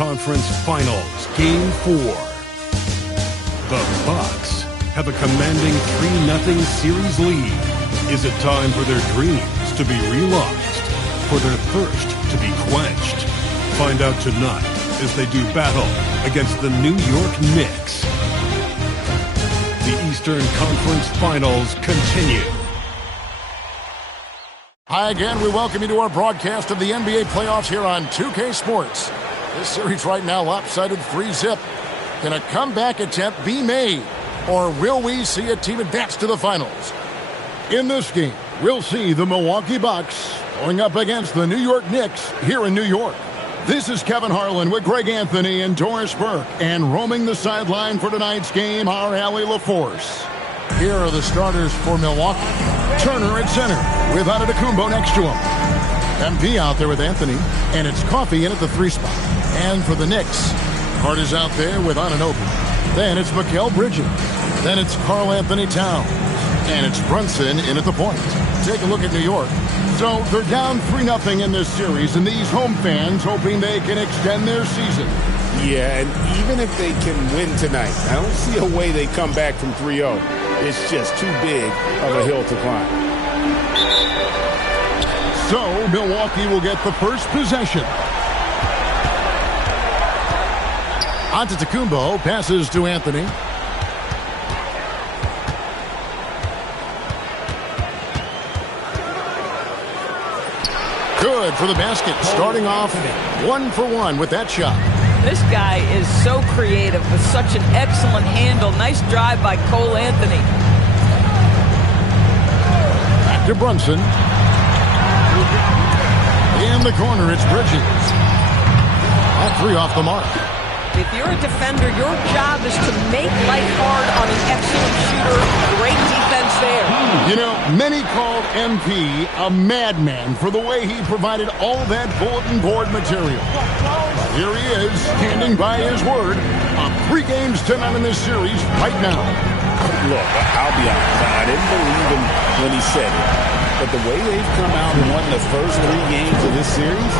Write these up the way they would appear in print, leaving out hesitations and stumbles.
Conference Finals, Game 4. The Bucks have a commanding 3-0 series lead. Is it time for their dreams to be realized, for their thirst to be quenched? Find out tonight as they do battle against the New York Knicks. The Eastern Conference Finals continue. Hi again, we welcome you to our broadcast of the NBA playoffs here on 2K Sports. This series right now lopsided 3-0. Can a comeback attempt be made, or will we see a team advance to the finals? In this game, we'll see the Milwaukee Bucks going up against the New York Knicks here in New York. This is Kevin Harlan with Greg Anthony and Doris Burke, and roaming the sideline for tonight's game, our Allie LaForce. Here are the starters for Milwaukee. Turner at center with Antetokounmpo next to him. MP out there with Anthony, and it's Coffey in at the 3 spot. And for the Knicks, Hart is out there with Anunoby. Then it's Mikal Bridges. Then it's Karl Anthony Towns. And it's Brunson in at the point. Take a look at New York. So they're down 3-0 in this series, and these home fans hoping they can extend their season. Yeah, and even if they can win tonight, I don't see a way they come back from 3-0. It's just too big of a hill to climb. So Milwaukee will get the first possession. Antetokounmpo passes to Anthony. Good for the basket. Starting off 1 for 1 with that shot. This guy is so creative with such an excellent handle. Nice drive by Cole Anthony. Back to Brunson. In the corner, it's Bridges. All 3 off the mark. If you're a defender, your job is to make life hard on an excellent shooter. Great defense there. You know, many called MP a madman for the way he provided all that bulletin board material. Here he is, standing by his word. 3 games to none in this series right now. Look, I'll be honest. I didn't believe him when he said it. But the way they've come out and won the first 3 games of this series,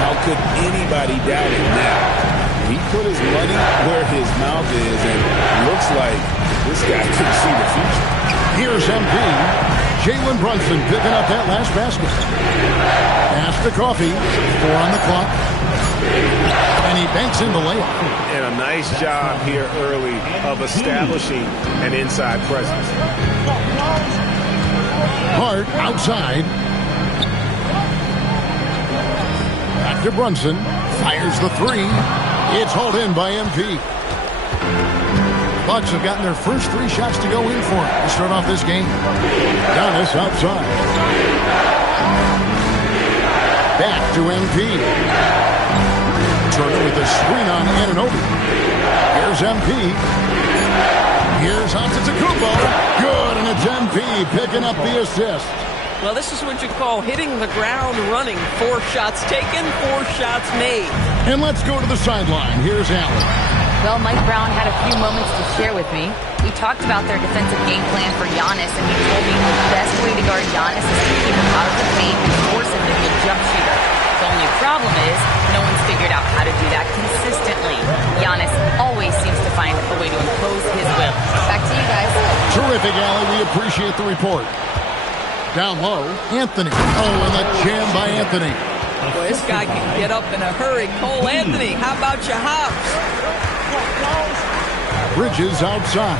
how could anybody doubt it now? He put his money where his mouth is, and looks like this guy can see the future. Here's MP. Jalen Brunson picking up that last basket. Pass to Coffey. 4 on the clock. And he banks in the layup. And a nice job here early of establishing an inside presence. Hart outside. Back to Brunson. Fires the 3. It's hauled in by MP. Bucks have gotten their first 3 shots to go in for him to start off this game. Giannis outside. Back to MP. Turner with a screen on Anunoby. Here's MP. Here's Antetokounmpo. Good, and it's MP picking up the assist. Well, this is what you call hitting the ground running. 4 shots taken, 4 shots made. And let's go to the sideline. Here's Allen. Well, Mike Brown had a few moments to share with me. We talked about their defensive game plan for Giannis, and he told me the best way to guard Giannis is to keep him out of the paint and force him to be a jump shooter. The only problem is no one's figured out how to do that consistently. Giannis always seems to find a way to impose his will. Back to you guys. Terrific, Allie. We appreciate the report. Down low, Anthony. Oh, and the jam by Anthony. Boy, this guy can get up in a hurry. Cole Anthony, how about your hops? Bridges outside.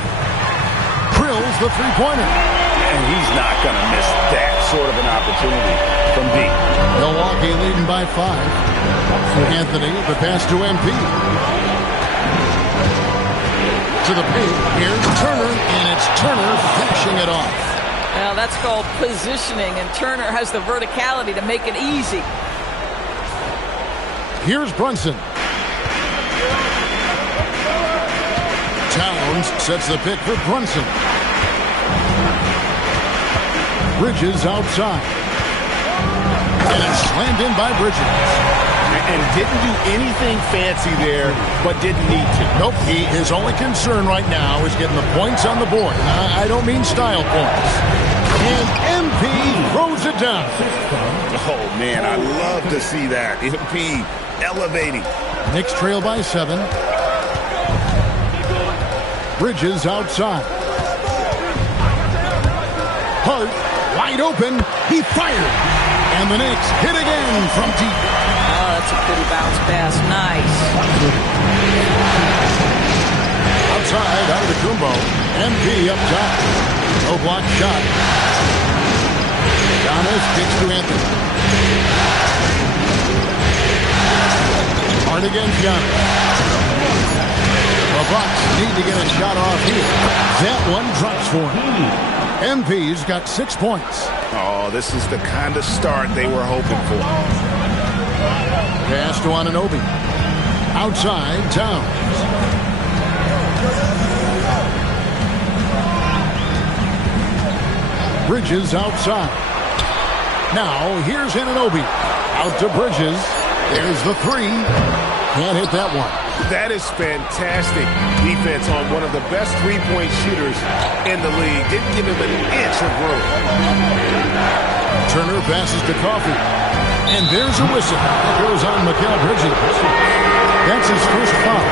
Drills the 3-pointer. And he's not going to miss that sort of an opportunity from B. Milwaukee leading by 5. Anthony, the pass to MP. To the paint. Here's Turner, and it's Turner finishing it off. Well, that's called positioning, and Turner has the verticality to make it easy. Here's Brunson. Towns sets the pick for Brunson. Bridges outside. And it's slammed in by Bridges. And didn't do anything fancy there, but didn't need to. Nope, his only concern right now is getting the points on the board. I don't mean style points. And MP throws it down. Oh, man, I love to see that. MP elevating. Knicks trail by 7. Bridges outside. Hart wide open. He fired. And the Knicks hit again from deep. Oh, that's a pretty bounce pass. Nice. Outside, out of the Kumbo. MP up top. No block shot. Giannis kicks to Anthony. Hard against Giannis. The Bucks need to get a shot off here. That one drops for him. MP's got 6 points. Oh, this is the kind of start they were hoping for. Pass to Anunoby. Outside, Towns. Bridges outside. Now, here's Anunoby. Out to Bridges. There's the 3. Can't hit that one. That is fantastic defense on one of the best three-point shooters in the league. Didn't give him an inch of room. Turner passes to Coffey. And there's a whistle. That goes on Mikal Bridges. That's his first foul.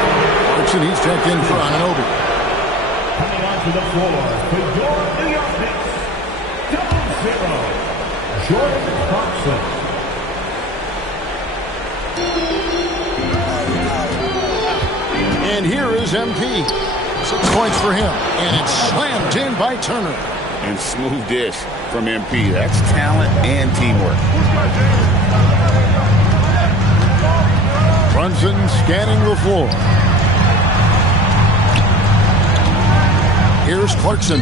Clarkson, he's checked in for Anunoby. Coming onto the floor for your New York Knicks, 0, Jordan Clarkson. And here is MP. 6 points for him. And it's slammed in by Turner. And smooth dish from MP. That's talent and teamwork. Brunson scanning the floor. Here's Clarkson.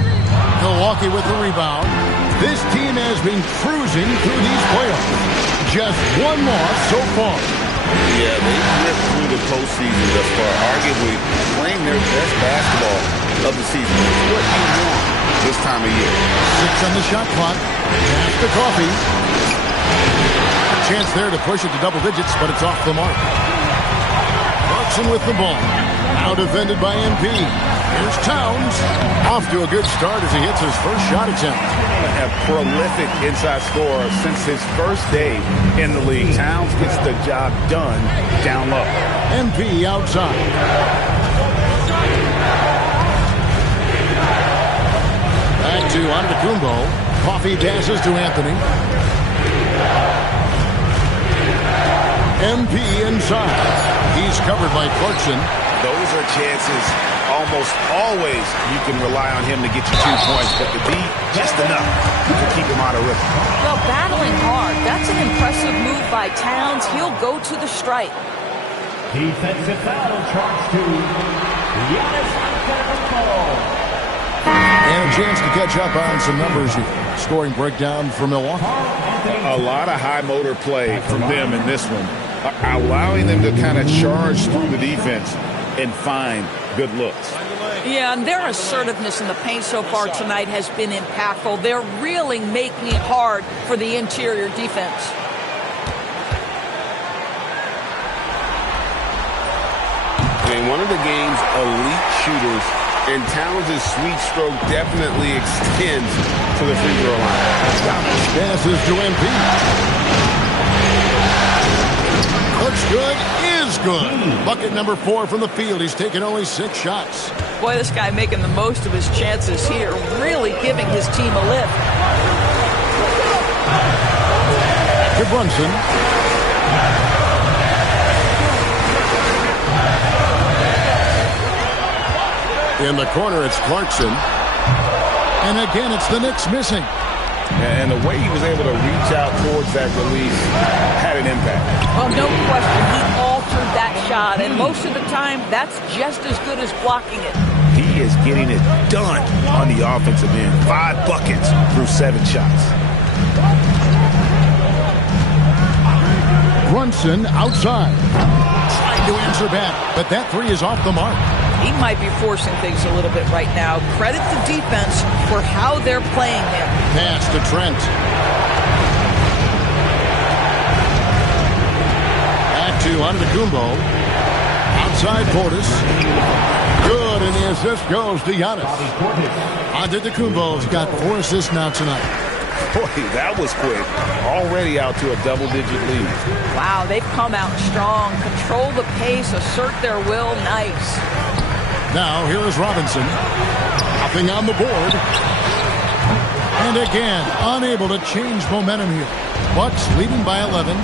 Milwaukee with the rebound. This team has been cruising through these playoffs. Just one loss so far. Yeah, they've ripped through the postseason thus far, arguably playing their best basketball of the season. It's what you want this time of year. 6 on the shot clock. Pass to Coffey. Chance there to push it to double digits, but it's off the mark. Clarkson with the ball. Now defended by MP. Here's Towns. Off to a good start as he hits his first shot attempt. A prolific inside scorer since his first day in the league. Towns gets the job done down low. MP outside. Back to Antetokounmpo. Coffey passes to Anthony. MP inside. He's covered by Clarkson. Those are chances almost always you can rely on him to get you 2 points, but to be just enough to keep him out of rhythm. Well, battling hard. That's an impressive move by Towns. He'll go to the stripe. Defensive foul charge to Giannis Antetokounmpo. And a chance to catch up on some numbers here. Scoring breakdown for Milwaukee. A lot of high motor play from them in this one, allowing them to kind of charge through the defense and find good looks. Yeah, and their assertiveness in the paint so far tonight has been impactful. They're really making it hard for the interior defense. In one of the game's elite shooters, and Towns' sweet stroke definitely extends to the free throw line. Passes to MP. Looks good, is good. Bucket number 4 from the field. He's taken only 6 shots. Boy, this guy making the most of his chances here, really giving his team a lift. To Brunson. In the corner, it's Clarkson. And again, it's the Knicks missing. And the way he was able to reach out towards that release had an impact. Well, no question, he altered that shot, and most of the time, that's just as good as blocking it. He is getting it done on the offensive end. 5 buckets through 7 shots. Brunson outside. Trying to answer back, but that 3 is off the mark. He might be forcing things a little bit right now. Credit the defense for how they're playing him. Pass to Trent. Back to Antetokounmpo. Outside Portis. Good, and the assist goes to Giannis. Antetokounmpo's got 4 assists now tonight. Boy, that was quick. Already out to a double-digit lead. Wow, they've come out strong. Control the pace, assert their will. Nice. Now, here is Robinson. Nothing on the board. And again, unable to change momentum here. Bucks leading by 11.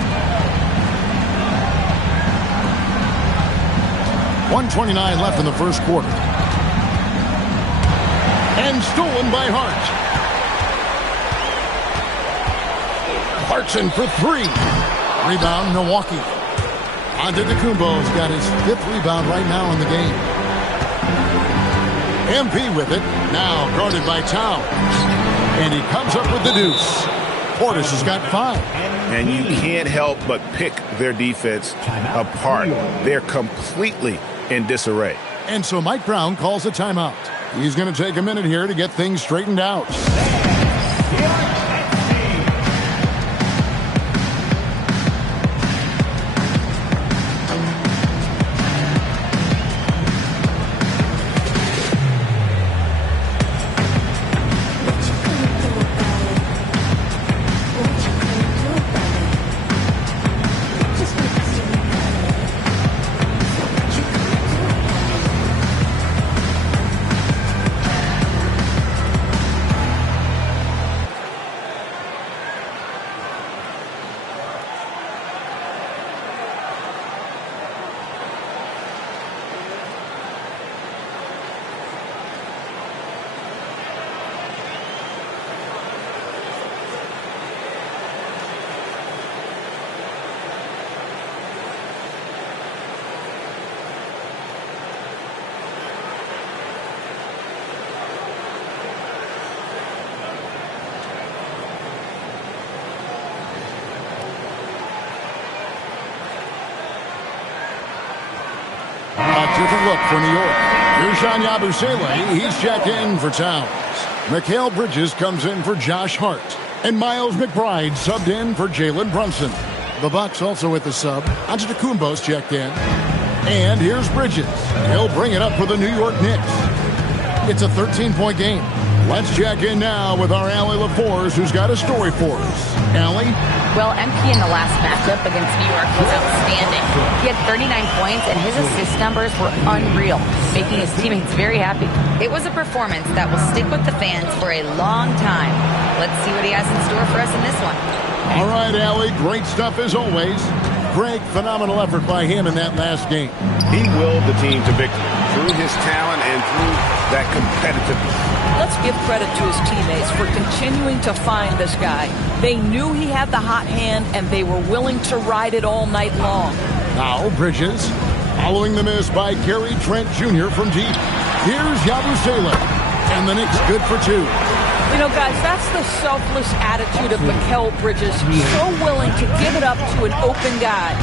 1:29 left in the first quarter. And stolen by Hart. Clarkson for three. Rebound, Milwaukee. Antetokounmpo's got his 5th rebound right now in the game. MP with it. Now guarded by Towns. And he comes up with the deuce. Portis has got 5. And you can't help but pick their defense apart. They're completely in disarray. And so Mike Brown calls a timeout. He's going to take a minute here to get things straightened out. Different look for New York. Here's Yabusele. He's checked in for Towns. Mikal Bridges comes in for Josh Hart. And Miles McBride subbed in for Jalen Brunson. The Bucks also with the sub. Antetokounmpo's checked in. And here's Bridges. He'll bring it up for the New York Knicks. It's a 13-point game. Let's check in now with our Allie LaForce, who's got a story for us. Allie? Well, MP in the last matchup against New York was outstanding. He had 39 points, and his assist numbers were unreal, making his teammates very happy. It was a performance that will stick with the fans for a long time. Let's see what he has in store for us in this one. All right, Allie, great stuff as always. Greg, phenomenal effort by him in that last game. He willed the team to victory through his talent and through that competitiveness. Let's give credit to his teammates for continuing to find this guy. They knew he had the hot hand, and they were willing to ride it all night long. Now Bridges, following the miss by Gary Trent Jr. from deep. Here's Yabusele, and the Knicks good for 2. You know, guys, that's the selfless attitude of Mikal Bridges. So willing to give it up to an open guy.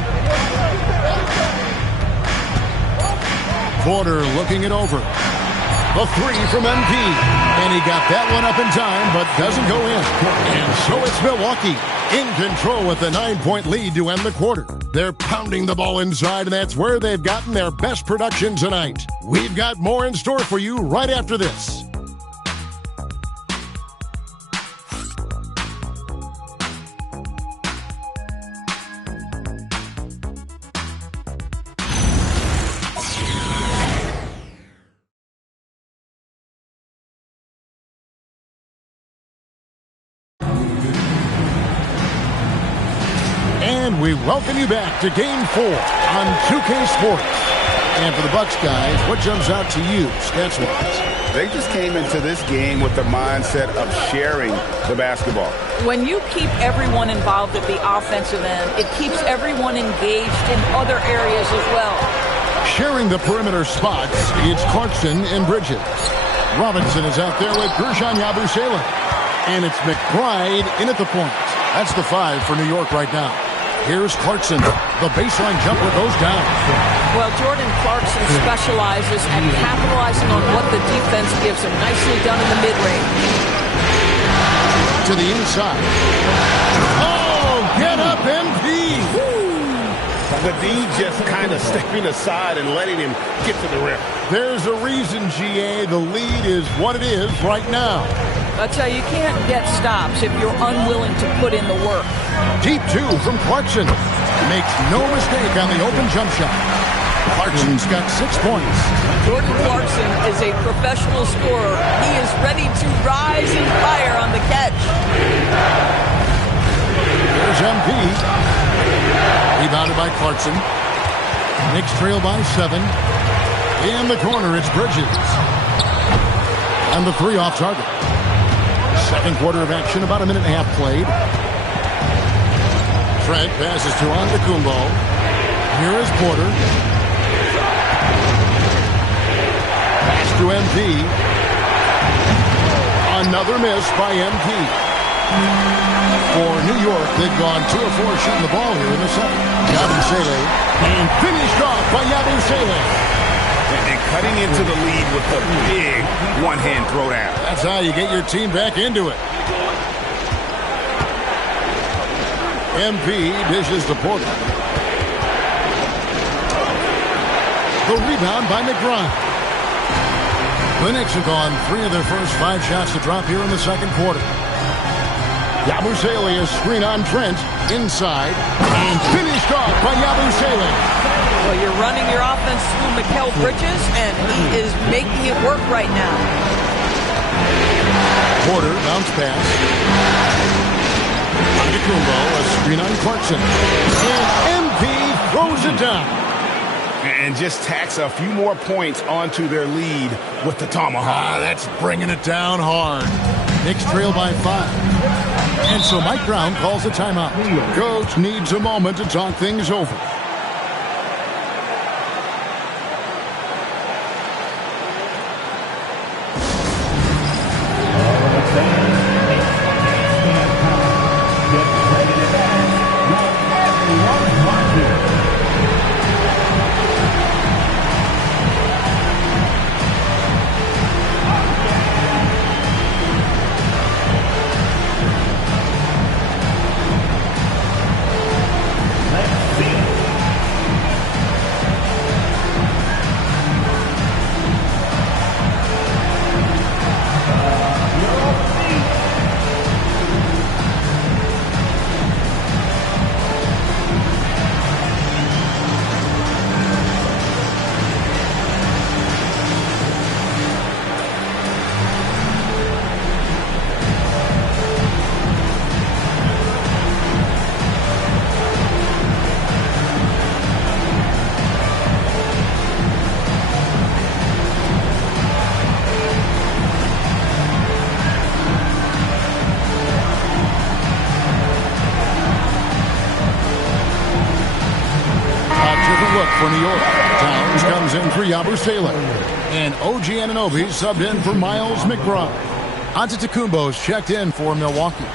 Porter looking it over. The three from MP. And he got that one up in time, but doesn't go in. And so it's Milwaukee in control with a 9-point lead to end the quarter. They're pounding the ball inside, and that's where they've gotten their best production tonight. We've got more in store for you right after this. And we welcome you back to Game 4 on 2K Sports. And for the Bucks guys, what jumps out to you, stats-wise? They just came into this game with the mindset of sharing the basketball. When you keep everyone involved at the offensive end, it keeps everyone engaged in other areas as well. Sharing the perimeter spots, it's Clarkson and Bridges. Robinson is out there with Gershon Yabusele. And it's McBride in at the point. That's the 5 for New York right now. Here's Clarkson. The baseline jumper goes down. Well, Jordan Clarkson specializes at capitalizing on what the defense gives him. Nicely done in the mid-range. To the inside. Oh, get up, MP! The D just kind of stepping aside and letting him get to the rim. There's a reason, GA. The lead is what it is right now. That's how you can't get stops if you're unwilling to put in the work. Deep two from Clarkson. Makes no mistake on the open jump shot. Clarkson's got 6 points. Jordan Clarkson is a professional scorer. He is ready to rise and fire on the catch. There's MP. Rebounded by Clarkson. Knicks trail by 7. In the corner, it's Bridges. And the 3 off target. Second quarter of action, about a minute and a half played. Trent passes to Antetokounmpo. Here is Porter. Pass to MP. Another miss by MP. For New York, they've gone 2 of 4 shooting the ball here in the second. Yabusele. And finished off by Yabusele. And cutting into the lead with the big one-hand throwdown. That's how you get your team back into it. MP dishes to Porter. The rebound by McBride. The Knicks have gone 3 of their first 5 shots to drop here in the second quarter. Yabusele is screen on Trent. Inside. And finished off by Yabusele. Well, you're running your offense through Mikal Bridges, and he is making it work right now. Porter, bounce pass. Antetokounmpo, a screen on Clarkson. And MP throws it down. And just tacks a few more points onto their lead with the tomahawk. That's bringing it down hard. Knicks trail by 5. And so Mike Brown calls a timeout. Coach needs a moment to talk things over. For New York, Towns comes in for Yabusele. And OG Anunoby subbed in for Miles McBride. Antetokounmpo's checked in for Milwaukee.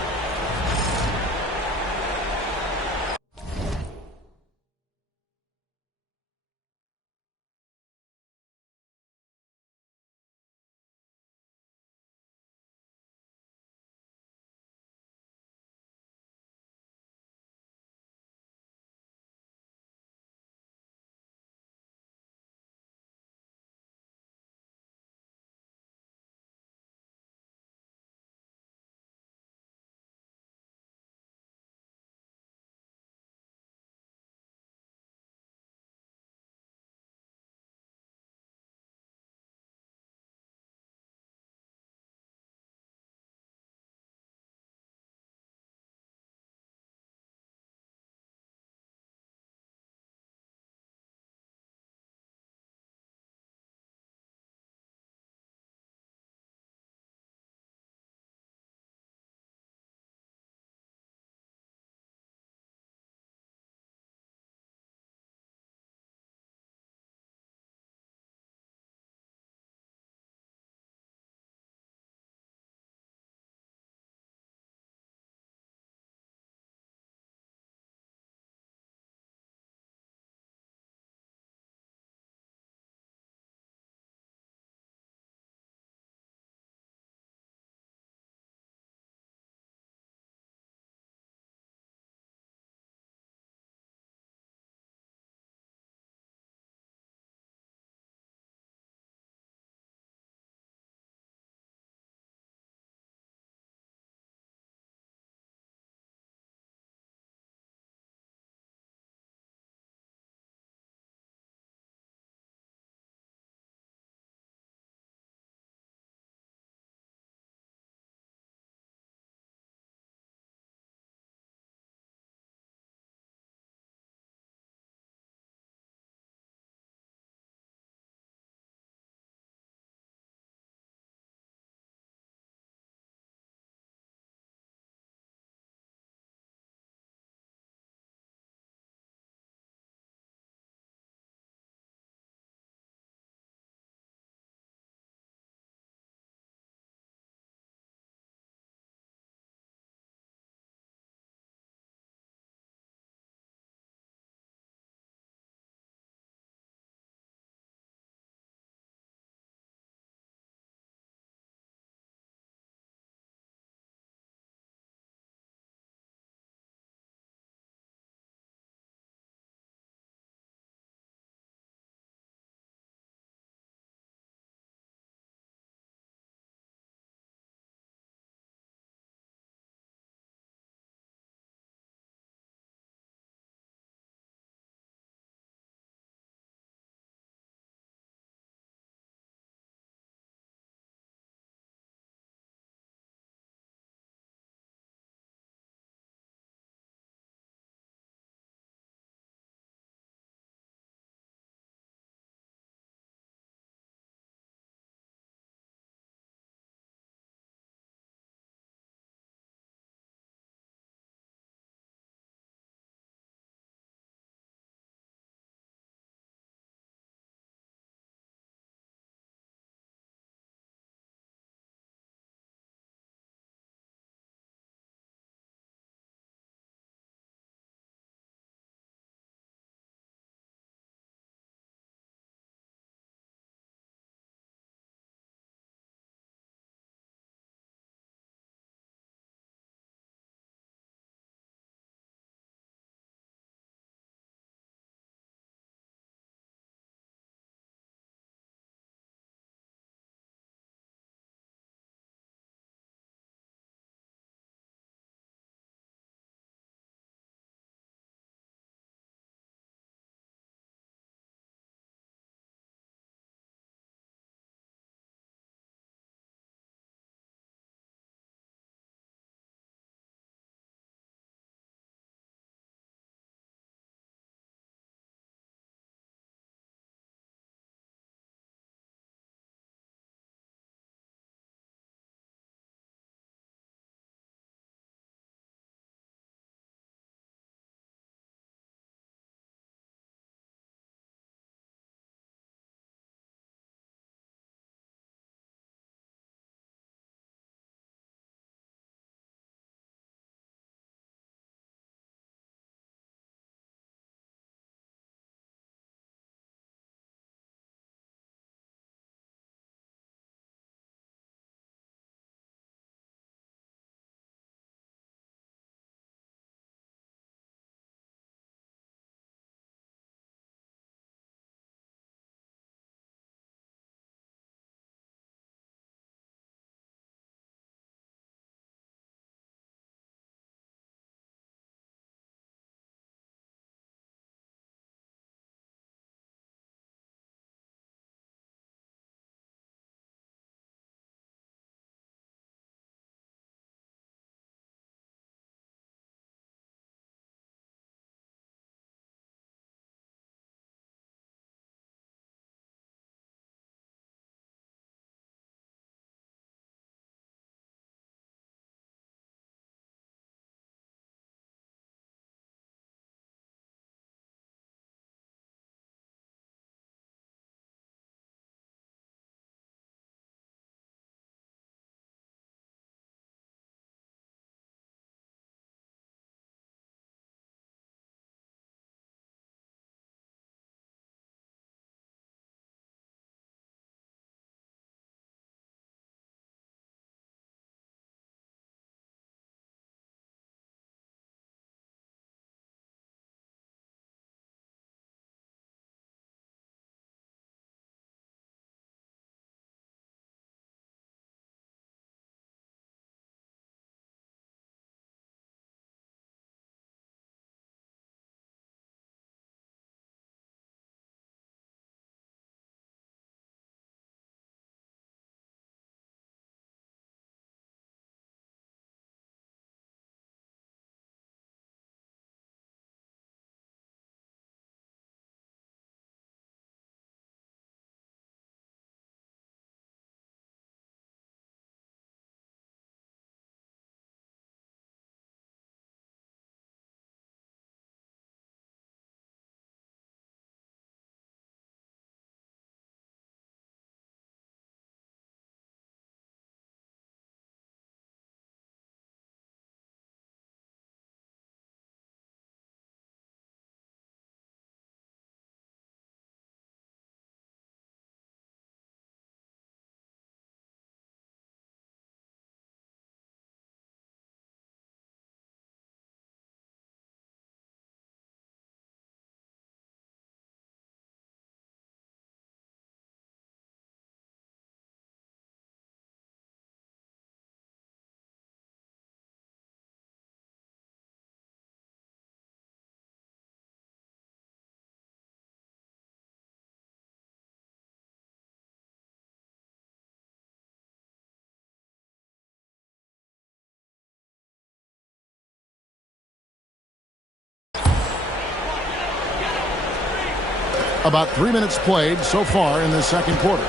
About 3 minutes played so far in the second quarter.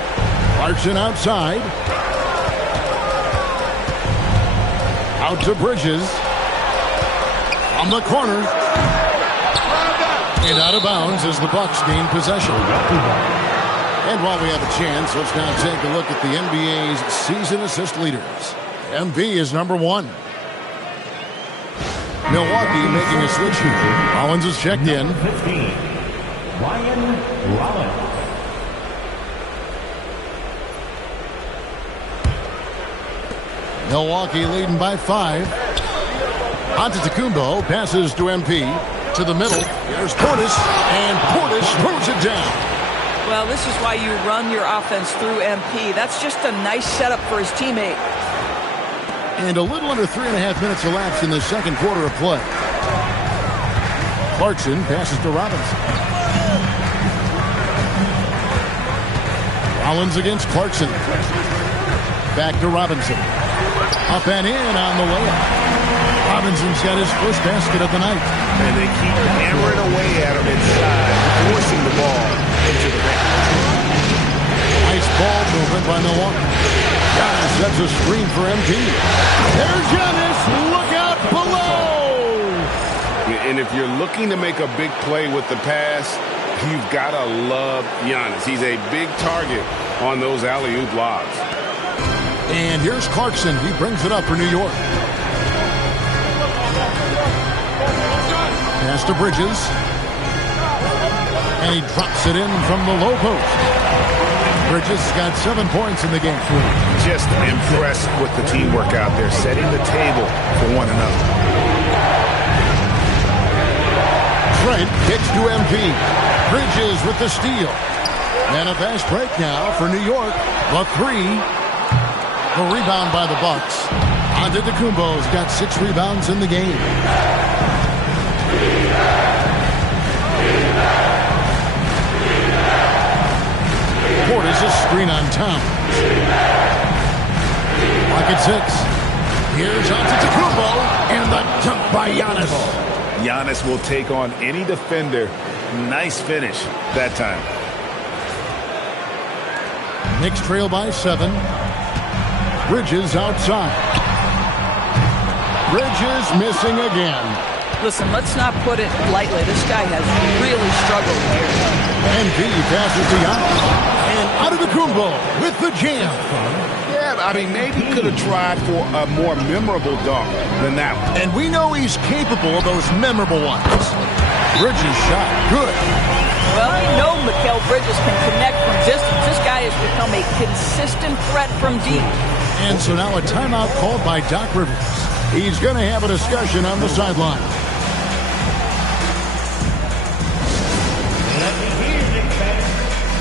Clarkson outside. Out to Bridges. On the corner. And out of bounds as the Bucks gain possession. And while we have a chance, let's now take a look at the NBA's season assist leaders. MV is number 1. Milwaukee making a switch here. Rollins is checked in. 15. Ryan Rollins. Milwaukee leading by 5. Antetokounmpo passes to MP. To the middle. There's Portis. And Portis throws it down. Well, this is why you run your offense through MP. That's just a nice setup for his teammate. And a little under 3.5 minutes elapsed in the second quarter of play. Clarkson passes to Robinson. Rollins against Clarkson. Back to Robinson. Up and in on the layup. Robinson's got his first basket of the night. And they keep hammering away at him inside, forcing the ball into the ring. Nice ball movement by Milwaukee. Giannis sets a screen for MP. There's Giannis. Look out below. And if you're looking to make a big play with the pass, you've got to love Giannis. He's a big target on those alley-oop lobs. And here's Clarkson. He brings it up for New York. Pass to Bridges. And he drops it in from the low post. Bridges got 7 points in the game. Just impressed with the teamwork out there, setting the table for one another. Trent kicks to MP. Bridges with the steal. And a fast break now for New York. The 3. The rebound by the Bucks. Antetokounmpo's got 6 rebounds in the game. Portis a screen on Towns. Lock at 6. Here's Antetokounmpo and the dunk by Giannis. Giannis will take on any defender. Nice finish that time. Knicks trail by 7. Bridges outside. Bridges missing again. Listen, let's not put it lightly. This guy has really struggled here. NB passes to Giannis. And Antetokounmpo with the jam. Yeah, I mean, maybe could have tried for a more memorable dunk than that one. And we know he's capable of those memorable ones. Bridges shot good. Well, we know Mikal Bridges can connect from distance. This guy has become a consistent threat from deep. And so now a timeout called by Doc Rivers. He's going to have a discussion on the sideline. Let me hear Knicks fans.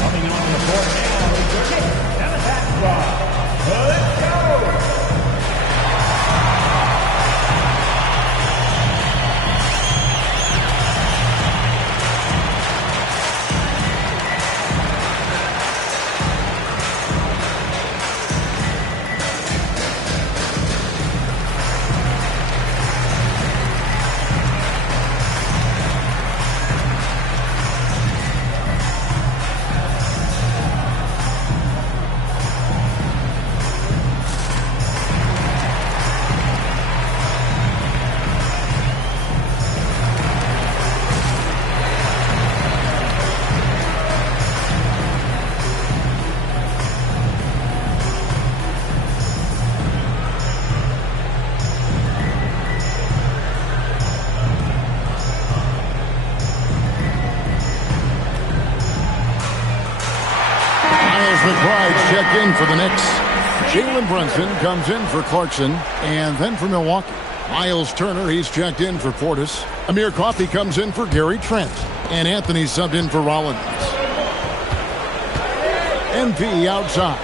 Coming on the court now is your Knicks and attack squad. Let's go! Checked in for the Knicks. Jalen Brunson comes in for Clarkson. And then for Milwaukee, Miles Turner, he's checked in for Portis. Amir Coffey comes in for Gary Trent. And Anthony subbed in for Rollins. MP outside.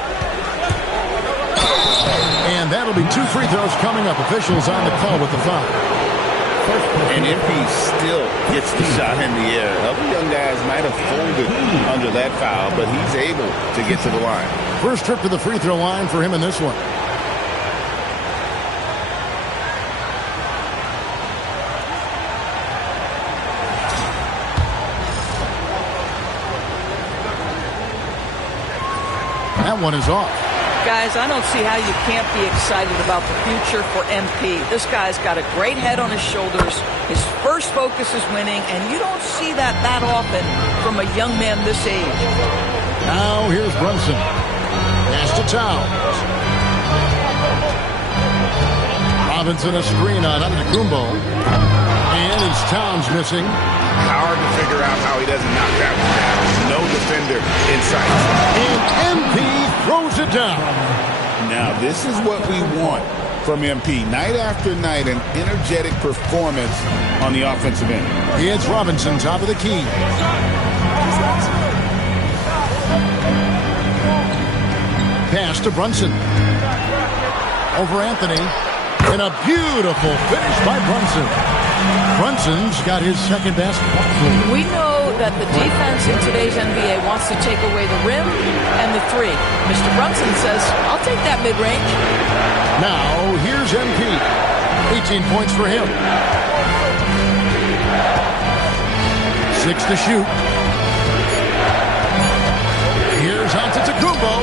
And that'll be 2 free throws coming up. Officials on the call with the foul. And MP still gets the shot in the air. Other young guys might have folded under that foul, but he's able to get to the line. First trip to the free throw line for him in this one. That one is off. Guys, I don't see how you can't be excited about the future for MP. This guy's got a great head on his shoulders. His first focus is winning, and you don't see that often from a young man this age. Now here's Brunson. Pass to Towns. Robinson a screen on Antetokounmpo. And it's Towns missing. Hard to figure out how he doesn't knock that one down. No defender in sight. And MP throws it down. Now, this is what we want from MP. Night after night, an energetic performance on the offensive end. It's Robinson, top of the key. Pass to Brunson. Over Anthony. And a beautiful finish by Brunson. Brunson's got his second basketball. We know that the defense in today's NBA wants to take away the rim and the three. Mr. Brunson says, I'll take that mid-range. Now, here's MP. 18 points for him. 6 to shoot. Here's Antetokounmpo.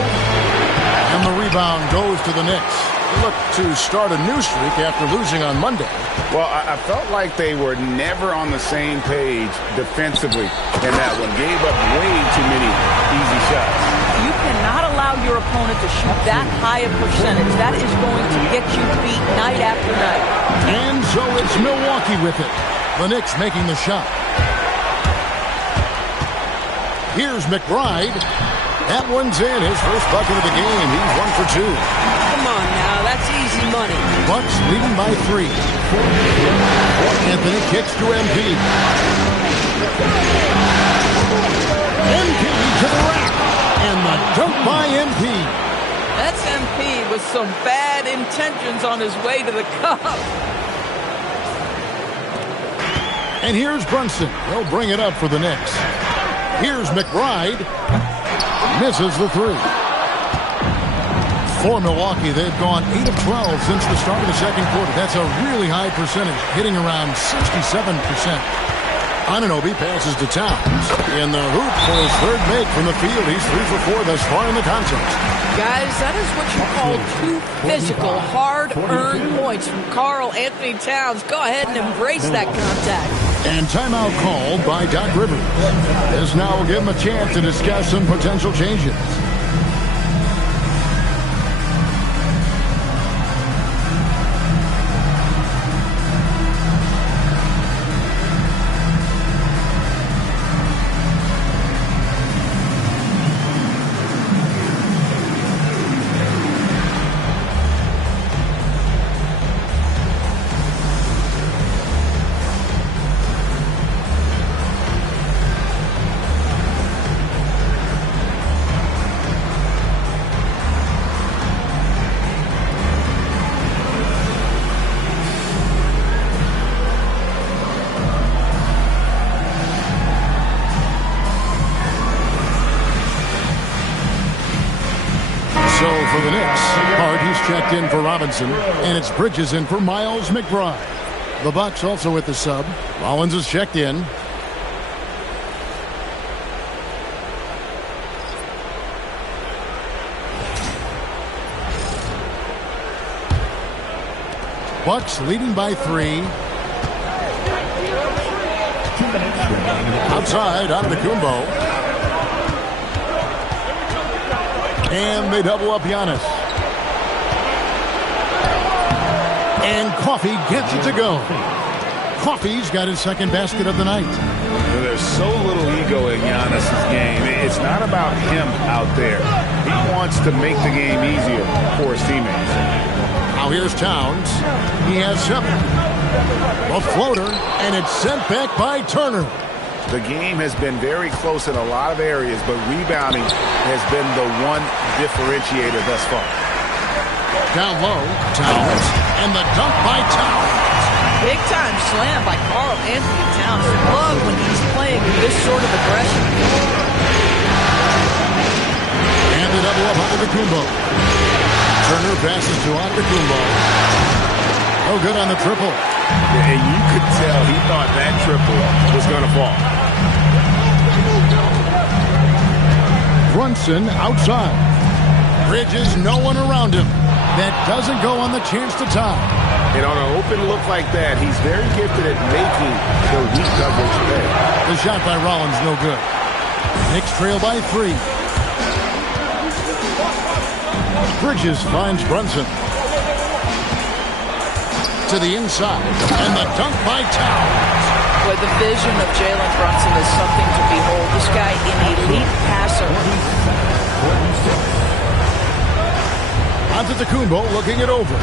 And the rebound goes to the Knicks. Look to start a new streak after losing on Monday. Well, I felt like they were never on the same page defensively in that one. Gave up way too many easy shots. You cannot allow your opponent to shoot that high a percentage. That is going to get you beat night after night. And so it's Milwaukee with it. The Knicks making the shot. Here's McBride. That one's in. His first bucket of the game. He's 1 for 2. Come on now, that's easy money. Bucks leading by 3. Anthony kicks to MP. MP to the rack. And the dunk by MP. That's MP with some bad intentions on his way to the cup. And here's Brunson. He'll bring it up for the Knicks. Here's McBride. Misses the 3. For Milwaukee, they've gone 8 of 12 since the start of the second quarter. That's a really high percentage, hitting around 67%. Anunoby passes to Towns. In the hoop for his third make from the field. He's 3 for 4 thus far in the contest. Guys, that is what you call two physical, hard-earned points from Karl Anthony Towns. Go ahead and embrace that contact. And timeout called by Doc Rivers. This now will give him a chance to discuss some potential changes. So for the Knicks, Hardy's checked in for Robinson, and it's Bridges in for Miles McBride. The Bucks also with the sub. Rollins is checked in. Bucks leading by 3. Outside, Antetokounmpo. And they double up Giannis. And Coffey gets it to go. Coffey's got his second basket of the night. There's so little ego in Giannis' game. It's not about him out there. He wants to make the game easier for his teammates. Now here's Towns. He has 7. A floater, and it's sent back by Turner. The game has been very close in a lot of areas, but rebounding has been the one differentiator thus far. Down low, Towns, and the dunk by Towns. Big time slam by Karl Anthony Towns. Love when he's playing with this sort of aggression. And the double up Antetokounmpo. Turner passes to Antetokounmpo. Oh, good on the triple. And you could tell he thought that triple was going to fall. Brunson outside. Bridges, no one around him. That doesn't go on the chance to tie. And on an open look like that, he's very gifted at making the weak coverage pay. The shot by Rollins, no good. Knicks trail by 3. Bridges finds Brunson. To the inside. And the dunk by Towns. Boy, the vision of Jalen Brunson is something to behold. This guy, an elite passer. Antetokounmpo looking it over.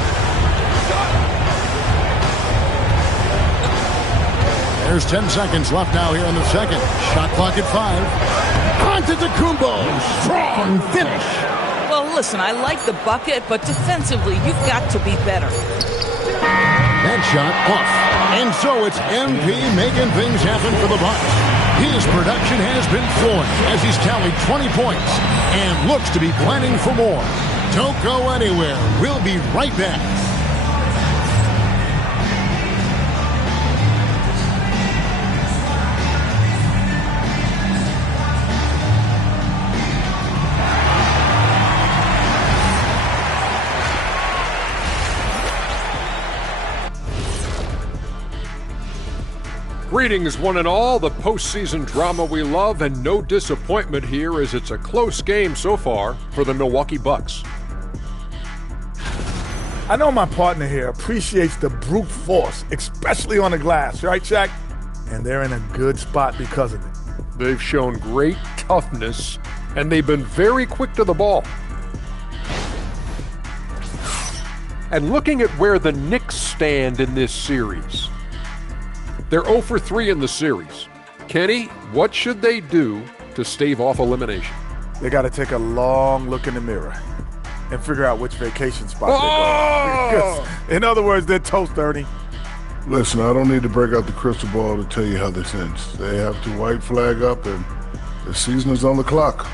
There's 10 seconds left now here in the second. Shot clock at 5. Antetokounmpo, strong finish. Well, listen, I like the bucket, but defensively, you've got to be better. That shot off. And so it's MP making things happen for the Bucks. His production has been flowing as he's tallied 20 points and looks to be planning for more. Don't go anywhere. We'll be right back. Greetings, one and all. The postseason drama we love, and no disappointment here as it's a close game so far for the Milwaukee Bucks. I know my partner here appreciates the brute force, especially on the glass, right, Shaq? And they're in a good spot because of it. They've shown great toughness, and they've been very quick to the ball. And looking at where the Knicks stand in this series, they're 0 for 3 in the series. Kenny, what should they do to stave off elimination? They got to take a long look in the mirror and figure out which vacation spot they're going. In other words, they're toast, Ernie. Listen, I don't need to break out the crystal ball to tell you how this ends. They have to white flag up, and the season is on the clock.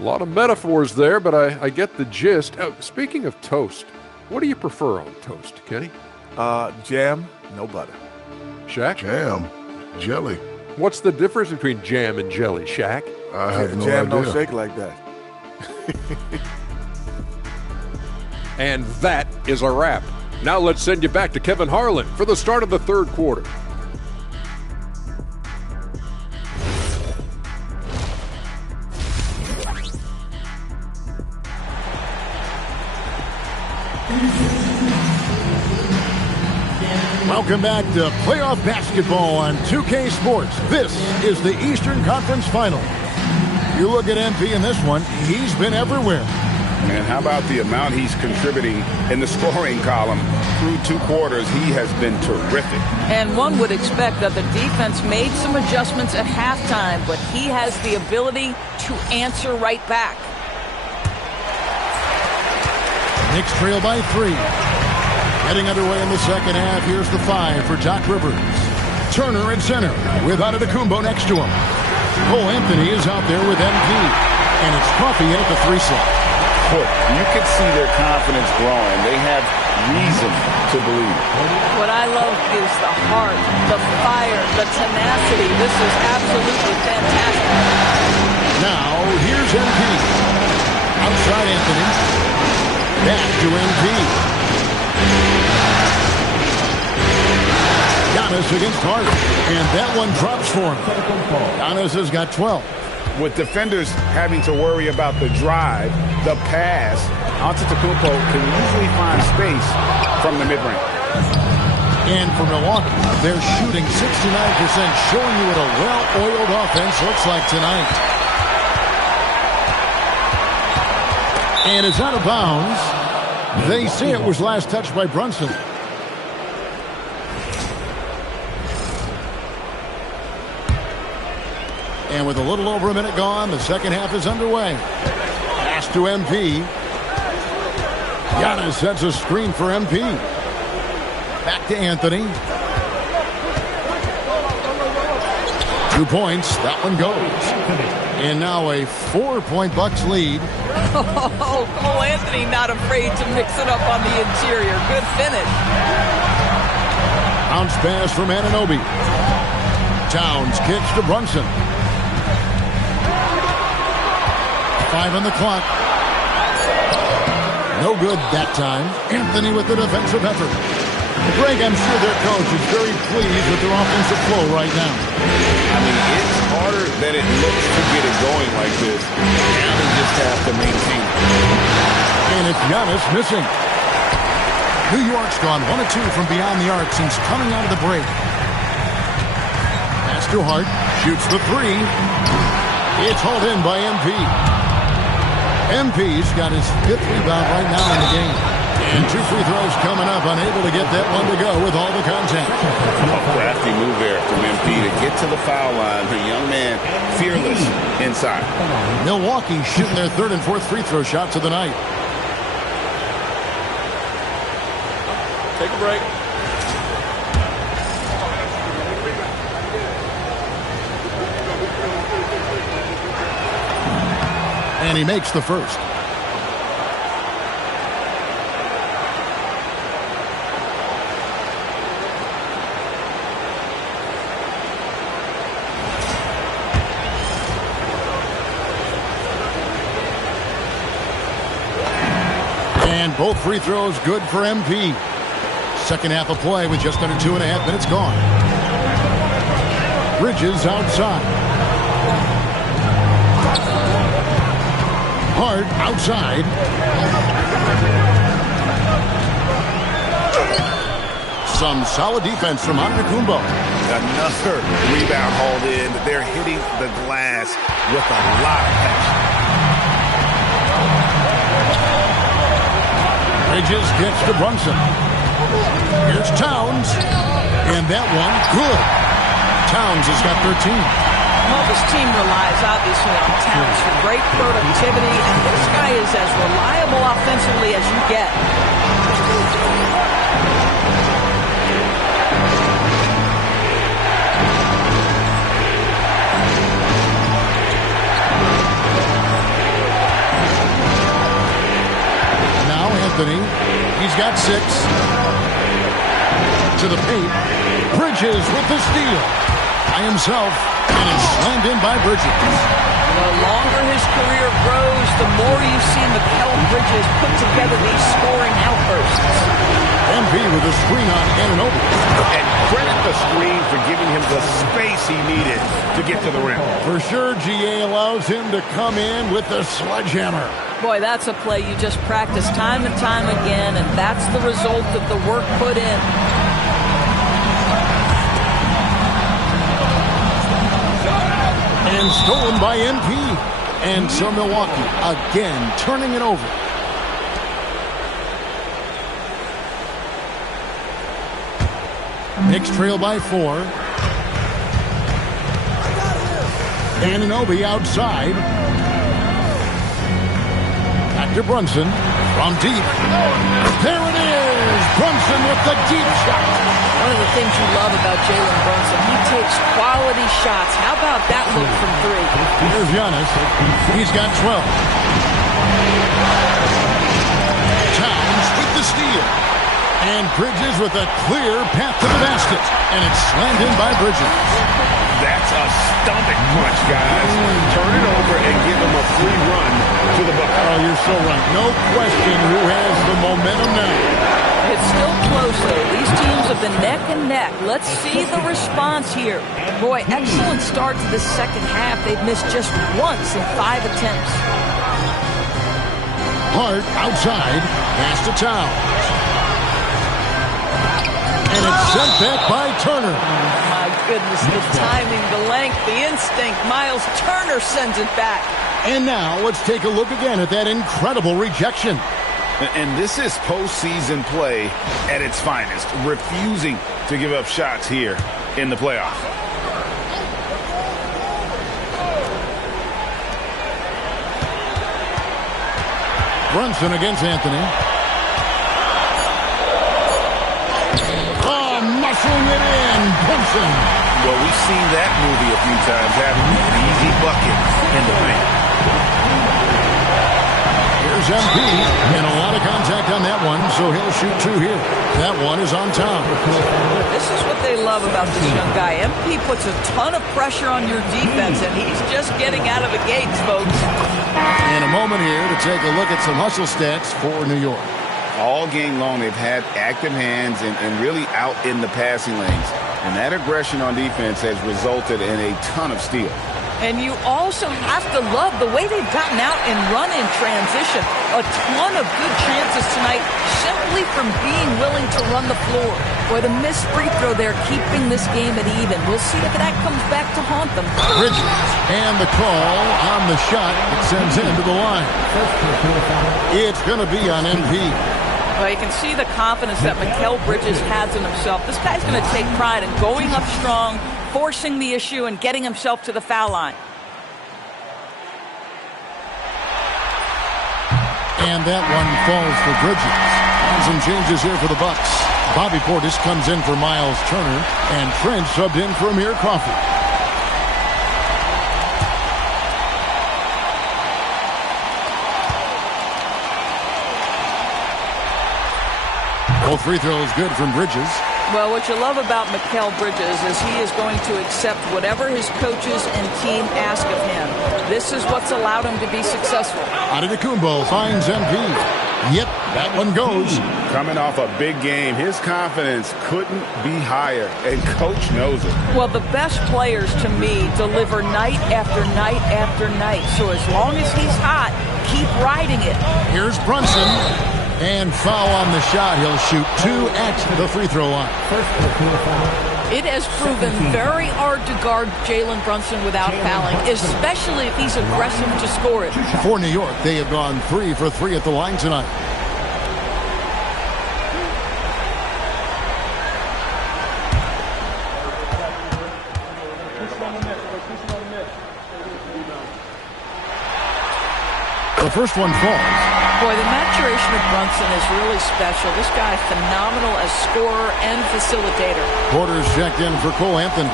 A lot of metaphors there, but I get the gist. Speaking of toast, what do you prefer on toast, Kenny? Jam, no butter. Shaq? Jam, jelly. What's the difference between jam and jelly, Shaq? I have no jam idea. don't shake like that. And that is a wrap. Now let's send you back to Kevin Harlan for the start of the third quarter. Welcome back to playoff basketball on 2K Sports. This is the Eastern Conference Final. You look at MP in this one, he's been everywhere. And how about the amount he's contributing in the scoring column through 2 quarters? He has been terrific. And one would expect that the defense made some adjustments at halftime, but he has the ability to answer right back. Knicks trail by 3. Getting underway in the second half. Here's the 5 for Doc Rivers. Turner at center with Antetokounmpo next to him. Cole Anthony is out there with MP. And it's Coffey in at the 3 slot. You can see their confidence growing. They have reason to believe. What I love is the heart, the fire, the tenacity. This is absolutely fantastic. Now, here's MP. Outside Anthony. Back to MP. Giannis against Harden. And that one drops for him. Giannis has got 12. With defenders having to worry about the drive, the pass, Antetokounmpo can usually find space from the mid-range. And for Milwaukee, they're shooting 69%, showing you what a well-oiled offense looks like tonight. And it's out of bounds. They say it was last touched by Brunson. And with a little over a minute gone, the second half is underway. Pass to MP. Giannis sets a screen for MP. Back to Anthony. 2 points. That one goes. And now a 4-point Bucks lead. Oh, Cole Anthony not afraid to mix it up on the interior. Good finish. Bounce pass from Anunoby. Towns kicks to Brunson. 5 on the clock. No good that time. Anthony with the defensive effort. Greg, I'm sure their coach is very pleased with their offensive flow right now. I mean, it's harder than it looks to get it going like this. Now they just have to maintain it. And it's Giannis missing. New York's gone 1 of 2 from beyond the arc since coming out of the break. Pass to Hart. Shoots the three. It's hauled in by MP. MP's got his 5th rebound right now in the game. And 2 free throws coming up. Unable to get that one to go with all the contact. Crafty move there from MP to get to the foul line. The young man, fearless inside. Milwaukee shooting their 3rd and 4th free throw shots of the night. Take a break. And he makes the first. And both free throws good for MP. Second half of play with just under 2.5 minutes gone. Bridges outside. Hart outside. Some solid defense from Antetokounmpo. Another rebound hauled in. They're hitting the glass with a lot of passion. Bridges gets to Brunson. Here's Towns. And that one, good. Towns has got 13. Well, this team relies, obviously, on Towns for great productivity, and this guy is as reliable offensively as you get. Now Anthony. He's got 6. To the paint. Bridges with the steal. By himself. And it's slammed in by Bridges. The longer his career grows, the more you see Mikal Bridges put together these scoring outbursts. MP with a screen on Anunoby. And credit the screen for giving him the space he needed to get to the rim. For sure, GA allows him to come in with the sledgehammer. Boy, that's a play you just practice time and time again, and that's the result of the work put in. And stolen by MP. And so Milwaukee again turning it over. Knicks trail by 4. Anunoby outside. Back to Brunson from deep. There it is! Brunson with the deep shot. One of the things you love about Jalen Brunson, he takes quality shots. How about that look from 3? Here's Giannis. He's got 12. Towns with the steal. And Bridges with a clear path to the basket. And it's slammed in by Bridges. That's a stomach punch, guys. Turn it over and give him a free run to the bucket. Oh, you're so right. No question who has the momentum now. It's still close, though. These teams have been neck and neck. Let's see the response here. Boy, excellent start to the second half. They've missed just once in 5 attempts. Hart outside. Pass to Towns. And it's sent back by Turner. My goodness, the timing, the length, the instinct. Miles Turner sends it back. And now let's take a look again at that incredible rejection. And this is postseason play at its finest, refusing to give up shots here in the playoffs. Brunson against Anthony. Oh, muscling it in. Brunson. Well, we've seen that movie a few times, having an easy bucket in the paint. Here's MP, and a lot of contact on that one, so he'll shoot two here. That one is on top. This is what they love about this young guy. MP puts a ton of pressure on your defense, and he's just getting out of the gates, folks. In a moment here to take a look at some hustle stats for New York. All game long, they've had active hands and really out in the passing lanes. And that aggression on defense has resulted in a ton of steals. And you also have to love the way they've gotten out and run in transition. A ton of good chances tonight simply from being willing to run the floor. Boy, the missed free throw there, keeping this game at even. We'll see if that comes back to haunt them. Bridges, and the call on the shot that sends him to the line. It's going to be on MP. Well, you can see the confidence that Mikal Bridges has in himself. This guy's going to take pride in going up strong, forcing the issue, and getting himself to the foul line. And that one falls for Bridges. And some changes here for the Bucks. Bobby Portis comes in for Miles Turner, and Trent subbed in for Amir Coffey. Both free throws good from Bridges. Well, what you love about Mikal Bridges is he is going to accept whatever his coaches and team ask of him. This is what's allowed him to be successful. Antetokounmpo finds MP. Yep, that one goes. Coming off a big game, his confidence couldn't be higher, and coach knows it. Well, the best players, to me, deliver night after night after night. So as long as he's hot, keep riding it. Here's Brunson. And foul on the shot. He'll shoot two at the free throw line. It has proven very hard to guard Jalen Brunson without fouling, especially if he's aggressive to score it. For New York, they have gone 3 for 3 at the line tonight. The first one falls. Boy, the maturation of Brunson is really special. This guy is phenomenal as scorer and facilitator. Porter's checked in for Cole Anthony.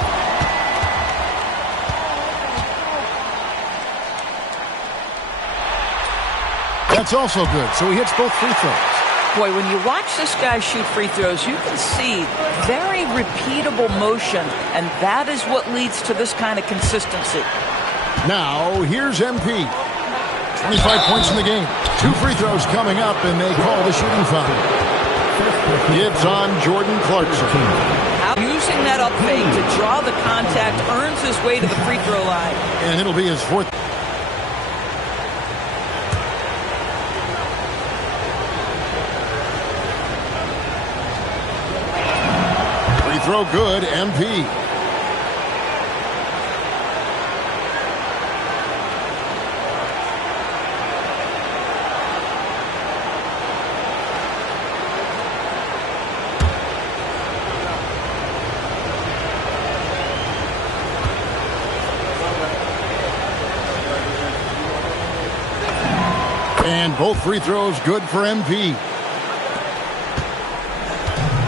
That's also good, so he hits both free throws. Boy, when you watch this guy shoot free throws, you can see very repeatable motion, and that is what leads to this kind of consistency. Now, here's MP. 25 points in the game. 2 free throws coming up, and they call the shooting foul. It's on Jordan Clarkson. Using that up fake to draw the contact earns his way to the free throw line. And it'll be his 4th. Free throw good, MP. And both free throws good for MP.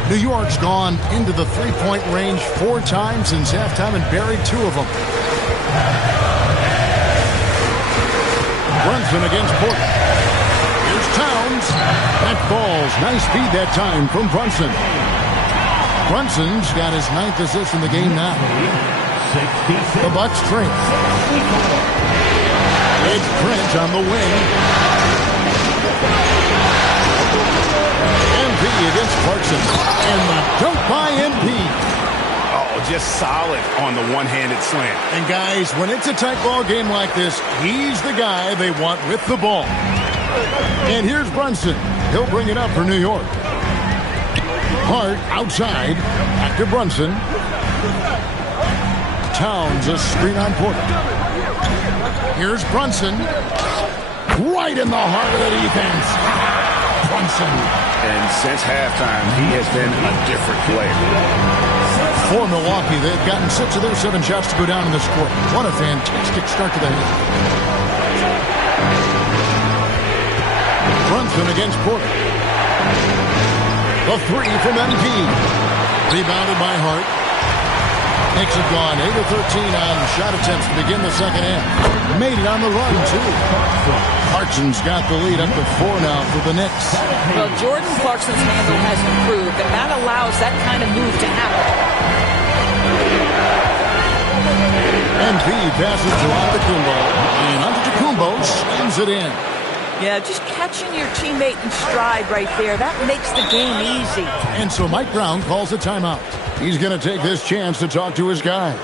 New York's gone into the three-point range 4 times since halftime and buried 2 of them. Brunson against Porter. Here's Towns. That falls. Nice feed that time from Brunson. Brunson's got his 9th assist in the game now. The Bucks train. It's Trent on the wing. MP against Clarkson. And the dunk by MP. Oh, just solid on the one-handed slam. And guys, when it's a tight ball game like this, he's the guy they want with the ball. And here's Brunson. He'll bring it up for New York. Hart outside. Back to Brunson. Towns a screen on Porter. Here's Brunson. Right in the heart of the defense. Brunson. And since halftime, he has been a different player. For Milwaukee, they've gotten 6 of their 7 shots to go down in this quarter. What a fantastic start to the half. Brunson against Porter. The 3 from MP. Rebounded by Hart. Knicks have gone 8 of 13 on shot attempts to begin the second half. Made it on the run, too. Clarkson's got the lead up to 4 now for the Knicks. Well, Jordan Clarkson's handle has improved, and that allows that kind of move to happen. MP passes to Antetokounmpo, and Antetokounmpo slams it in. Yeah, just catching your teammate in stride right there, that makes the game easy. And so Mike Brown calls a timeout. He's going to take this chance to talk to his guys.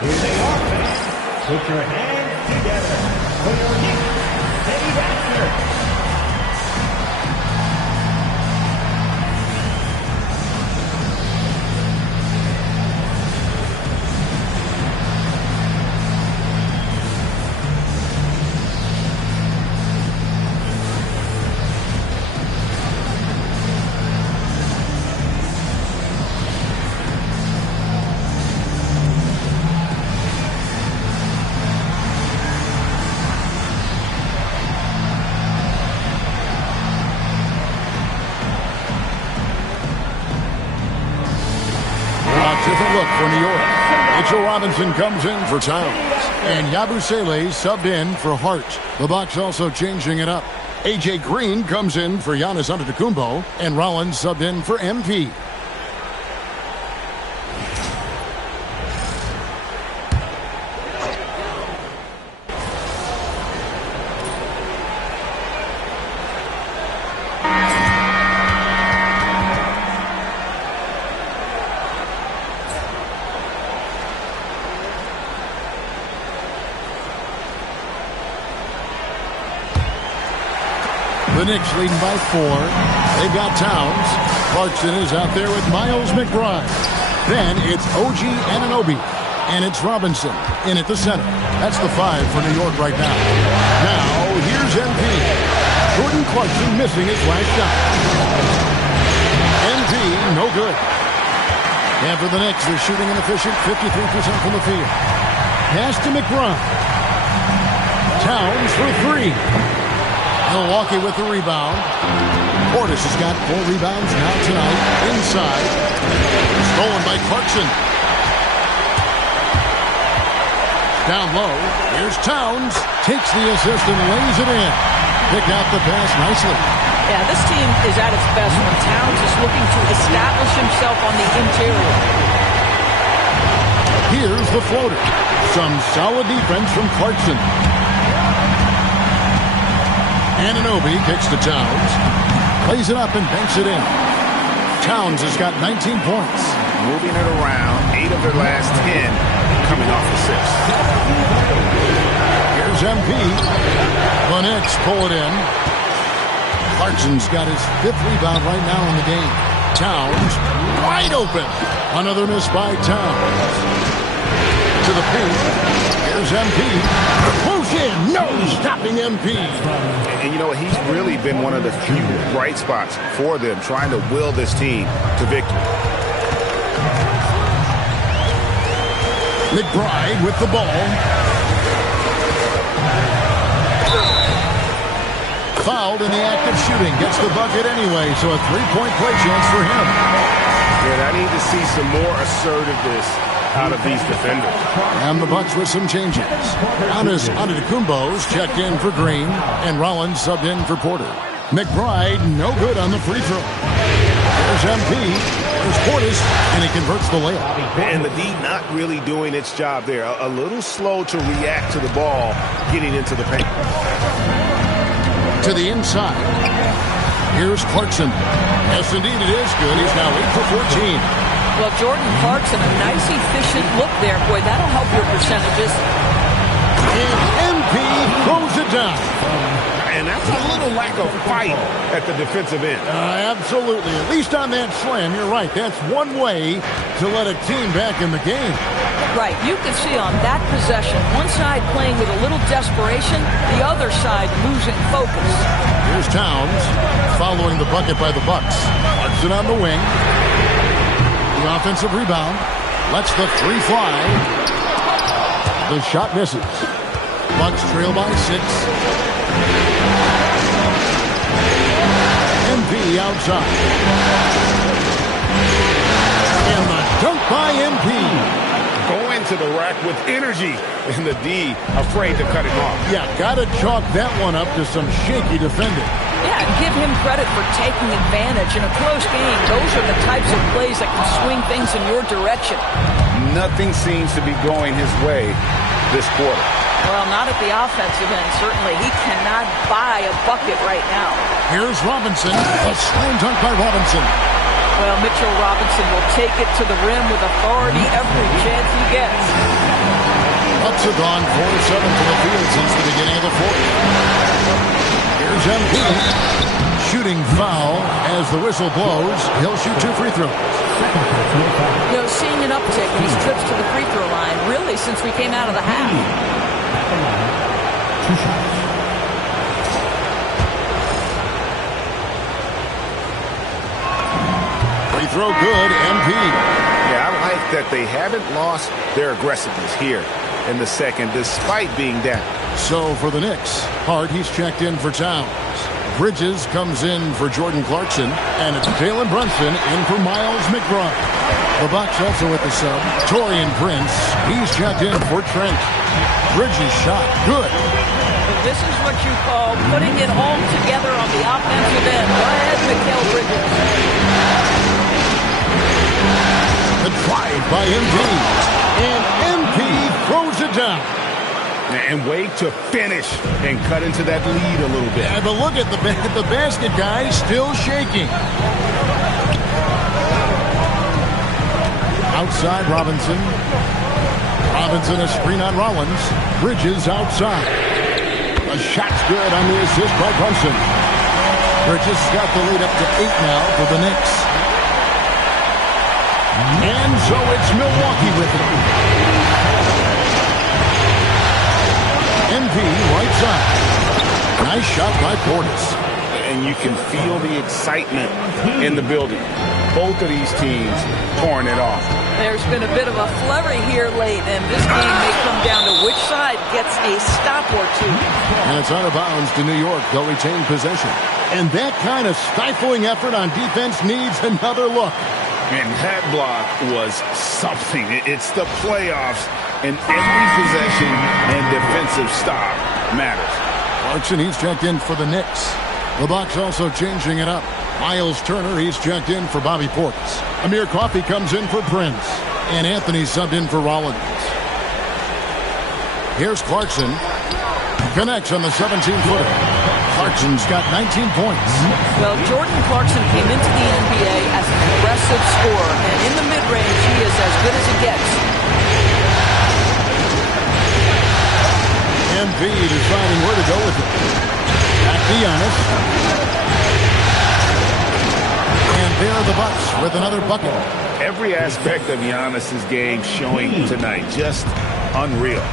Here they are, fans. Put your hands together for your Knicks City Raptors. Different look for New York. Mitchell Robinson comes in for Towns. And Yabusele subbed in for Hart. The Bucks also changing it up. A.J. Green comes in for Giannis Antetokounmpo. And Rollins subbed in for MP. The Knicks leading by 4. They've got Towns. Clarkson is out there with Miles McBride. Then it's OG Anunoby. And it's Robinson in at the center. That's the 5 for New York right now. Now, here's MP. Jordan Clarkson missing his last shot. MP, no good. And for the Knicks, they're shooting an efficient 53% from the field. Pass to McBride. Towns for 3. Milwaukee with the rebound. Portis has got 4 rebounds now tonight. Inside. Stolen by Clarkson. Down low. Here's Towns. Takes the assist and lays it in. Picked out the pass nicely. Yeah, this team is at its best when Towns is looking to establish himself on the interior. Here's the floater. Some solid defense from Clarkson. Anunoby kicks to Towns. Plays it up and banks it in. Towns has got 19 points. Moving it around. 8 of their last 10 coming off assists. Here's MP. The Knicks pull it in. Clarkson's got his 5th rebound right now in the game. Towns wide open. Another miss by Towns. To the paint. Here's MP. Close in. No stopping MP. And you know what? He's really been one of the few bright spots for them, trying to will this team to victory. McBride with the ball. Fouled in the act of shooting. Gets the bucket anyway, so a 3-point play chance for him. Yeah, I need to see some more assertiveness out of these defenders. And the Bucks with some changes. Giannis Antetokounmpo's checked in for Green, and Rollins subbed in for Porter. McBride, no good on the free throw. There's MP. There's Portis, and he converts the layup. And the D not really doing its job there. A little slow to react to the ball getting into the paint. To the inside. Here's Clarkson. Yes, indeed, it is good. He's now 8 for 14. Well, Jordan Clarkson, a nice, efficient look there. Boy, that'll help your percentages. And MP throws it down. And that's a little lack of fight at the defensive end. Absolutely. At least on that slam, you're right. That's one way to let a team back in the game. Right. You can see on that possession, one side playing with a little desperation, the other side losing focus. Here's Towns following the bucket by the Bucks. Clarkson on the wing. The offensive rebound. Lets the 3 fly. The shot misses. Bucks trail by 6. MP outside. And the dunk by MP. Going to the rack with energy, and the D afraid to cut him off. Yeah, got to chalk that one up to some shaky defending. Yeah, and give him credit for taking advantage. In a close game, those are the types of plays that can swing things in your direction. Nothing seems to be going his way this quarter. Well, not at the offensive end, certainly. He cannot buy a bucket right now. Here's Robinson. A slam dunk by Robinson. Well, Mitchell Robinson will take it to the rim with authority every chance he gets. Bucks have gone 4-7 to the field since the beginning of the fourth. Here's MP. Shooting foul as the whistle blows. He'll shoot 2 free throws. You know, seeing an uptick in his trips to the free throw line, really, since we came out of the half. 2 shots. Free throw good, MP. Yeah, I like that they haven't lost their aggressiveness here in the second, despite being down. So for the Knicks, Hart, he's checked in for Towns. Bridges comes in for Jordan Clarkson, and it's Jalen Brunson in for Miles McBride. The Bucks also with the sub, Torian Prince. He's checked in for Trent. Bridges shot, good. This is what you call putting it all together on the offensive end. Go ahead, Mikal Bridges. The drive by MP. And MP throws it down. And wait to finish and cut into that lead a little bit. Yeah, but look at the basket, guys, still shaking. Outside Robinson. Robinson a screen on Rollins. Bridges outside. A shot's good on the assist by Brunson. Bridges got the lead up to 8 now for the Knicks. And so it's Milwaukee with it. MP right side. Nice shot by Portis. And you can feel the excitement in the building. Both of these teams pouring it off. There's been a bit of a flurry here late, and this game may come down to which side gets a stop or two. And it's out of bounds to New York. They'll retain possession. And that kind of stifling effort on defense needs another look. And that block was something. It's the playoffs, and every possession and defensive stop matters. Clarkson, he's checked in for the Knicks. The Bucks also changing it up. Miles Turner, he's checked in for Bobby Portis. Amir Coffey comes in for Prince. And Anthony subbed in for Rollins. Here's Clarkson. Connects on the 17-footer. Clarkson's got 19 points. Well, Jordan Clarkson came into the NBA as an aggressive scorer, and in the mid-range, he is as good as it gets. MP deciding where to go with it. Back to Giannis. And there are the Bucks with another bucket. Every aspect of Giannis's game showing tonight. Just unreal.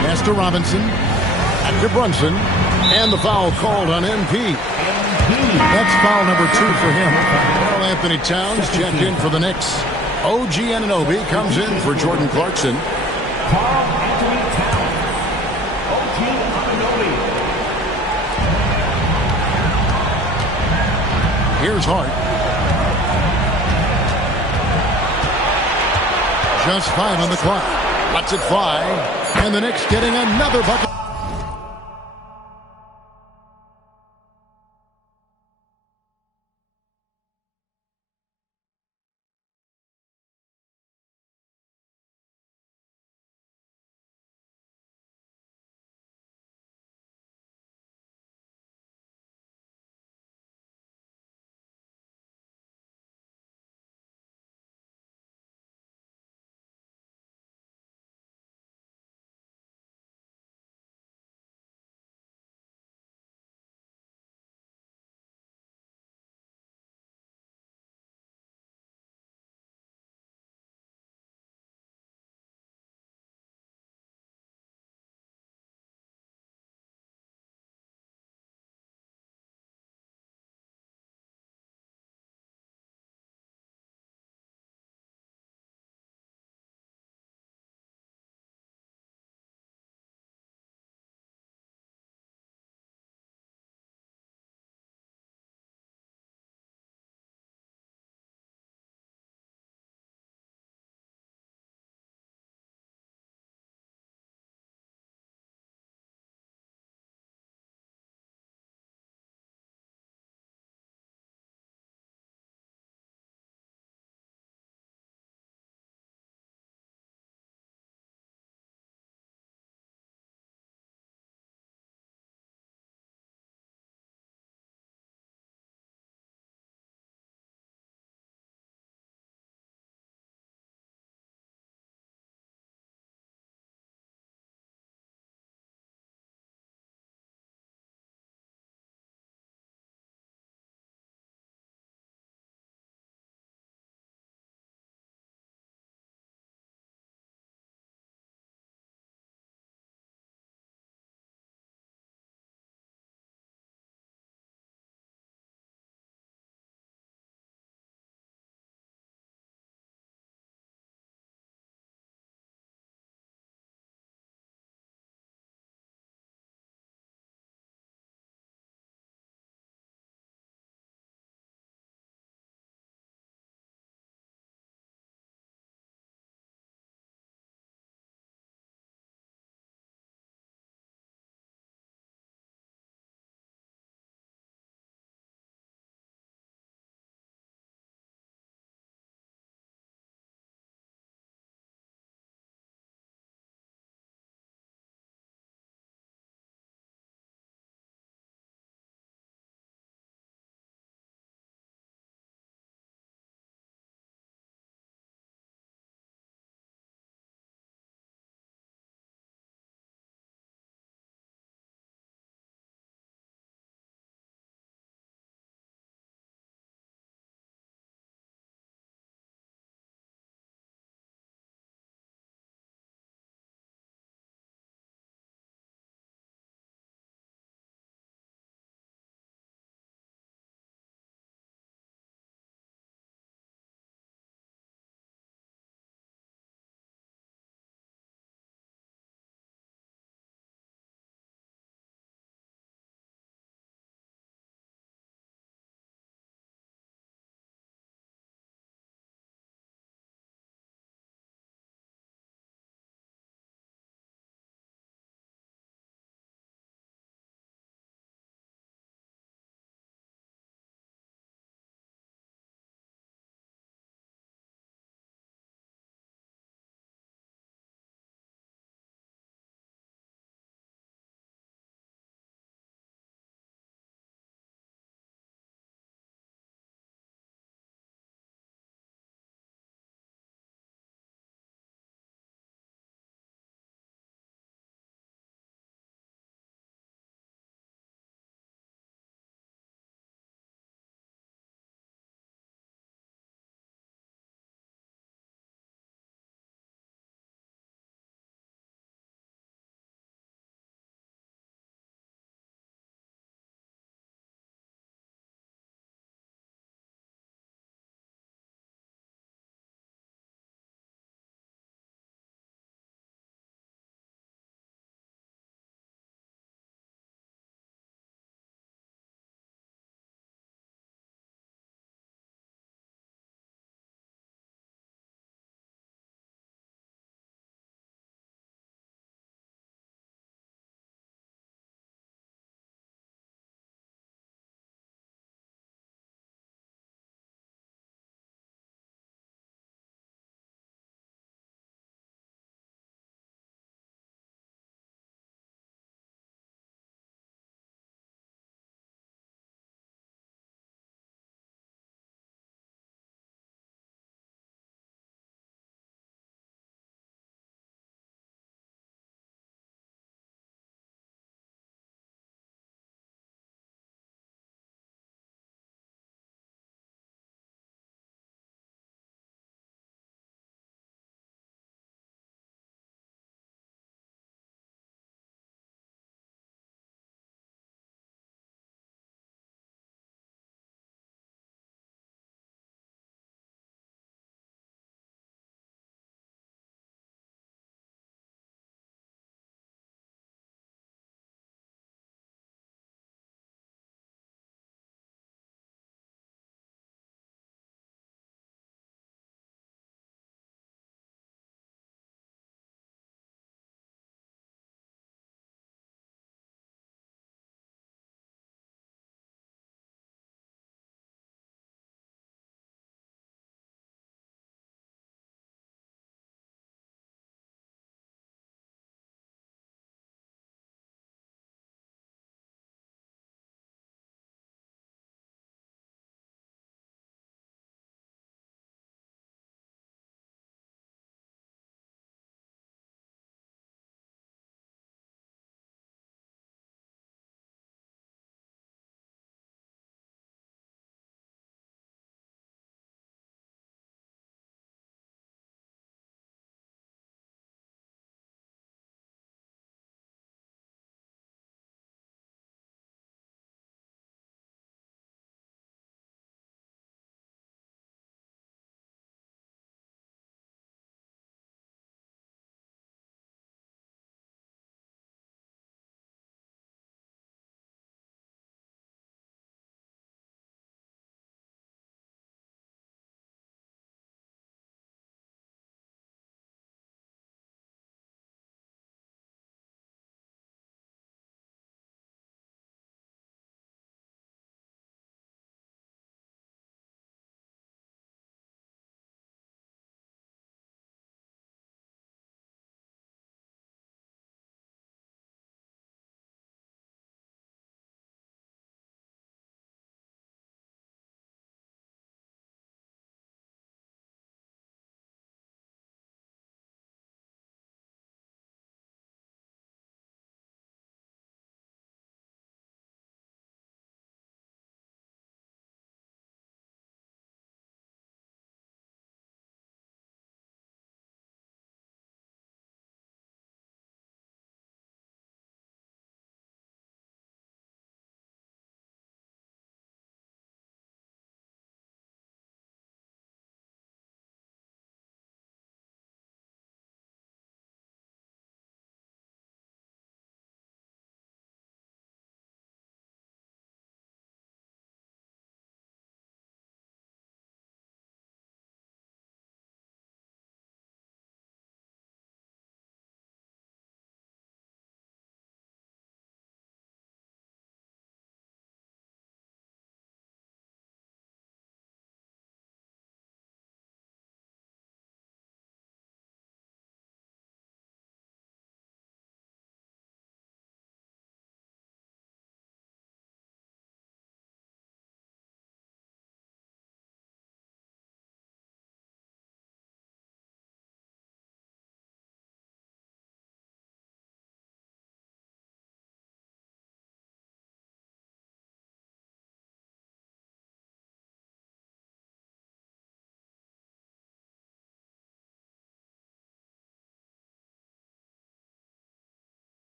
Pass to Robinson. Back to Brunson. And the foul called on MP. That's foul number 2 for him. Well, Anthony Towns checked in for the Knicks. OG Anunoby comes in for Jordan Clarkson. Anthony Towns. OG Anunoby. Here's Hart. Just 5 on the clock. Lets it fly. And the Knicks getting another bucket.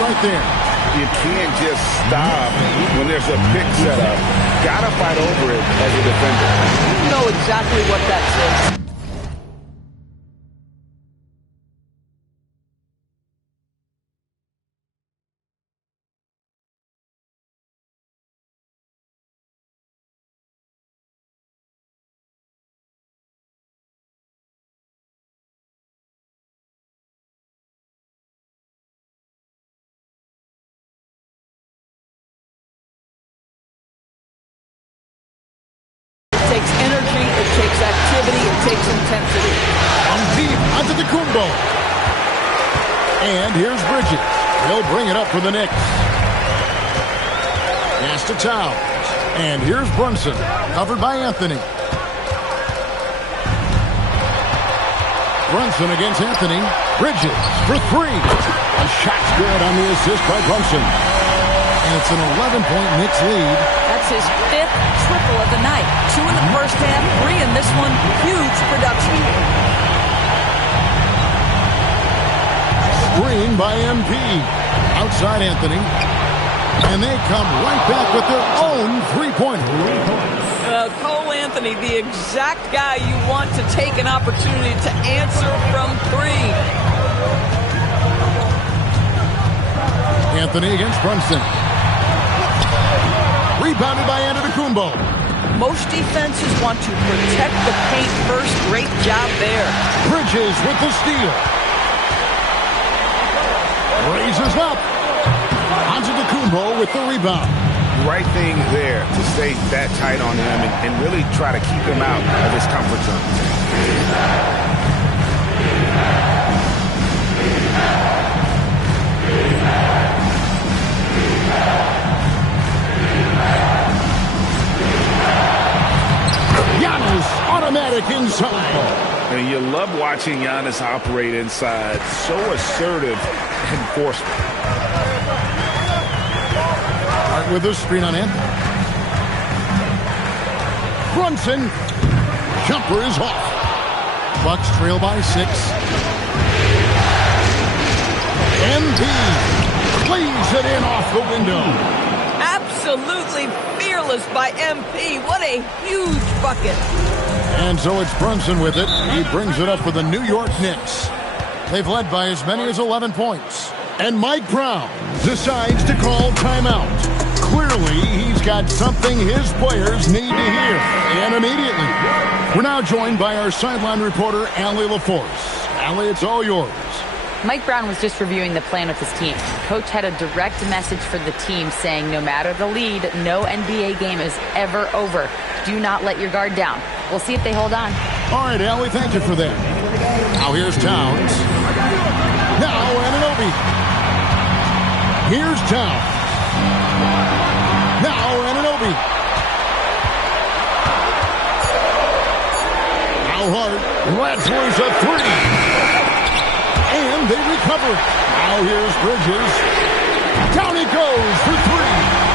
right there. You can't just stop when there's a pick set up. Got to fight over it as a defender. You know exactly what that says. Takes energy, it takes activity, it takes intensity. And deep onto the Kumbo. And here's Bridges. He'll bring it up for the Knicks. Pass to Towns. And here's Brunson, covered by Anthony. Brunson against Anthony. Bridges for three. A shot's good on the assist by Brunson. And it's an 11-point Knicks lead. That's his fifth triple of the night. 2 in the first half, 3 in this one. Huge production. Screen by MP. Outside Anthony. And they come right back with their own three-pointer. Cole Anthony, the exact guy you want to take an opportunity to answer from 3. Anthony against Brunson. Rebounded by Antetokounmpo. Most defenses want to protect the paint first. Great job there. Bridges with the steal. Raises up. Antetokounmpo with the rebound. Right thing there to stay that tight on him and really try to keep him out of his comfort zone. Automatic inside. And you love watching Giannis operate inside. So assertive and forceful. Right with the screen on Anthony. Brunson. Jumper is off. Bucks trail by 6. MP cleaves it in off the window. Absolutely fearless by MP. What a huge bucket. And so it's Brunson with it. He brings it up for the New York Knicks. They've led by as many as 11 points. And Mike Brown decides to call timeout. Clearly, he's got something his players need to hear. And immediately. We're now joined by our sideline reporter, Allie LaForce. Allie, it's all yours. Mike Brown was just reviewing the plan with his team. Coach had a direct message for the team saying no matter the lead, no NBA game is ever over. Do not let your guard down. We'll see if they hold on. All right, Allie, thank you for that. Now here's Towns. Now Anunoby. Here's Towns. Now Anunoby. Now Hart. Lets loose a 3. And they recover. Now here's Bridges. Down he goes for 3.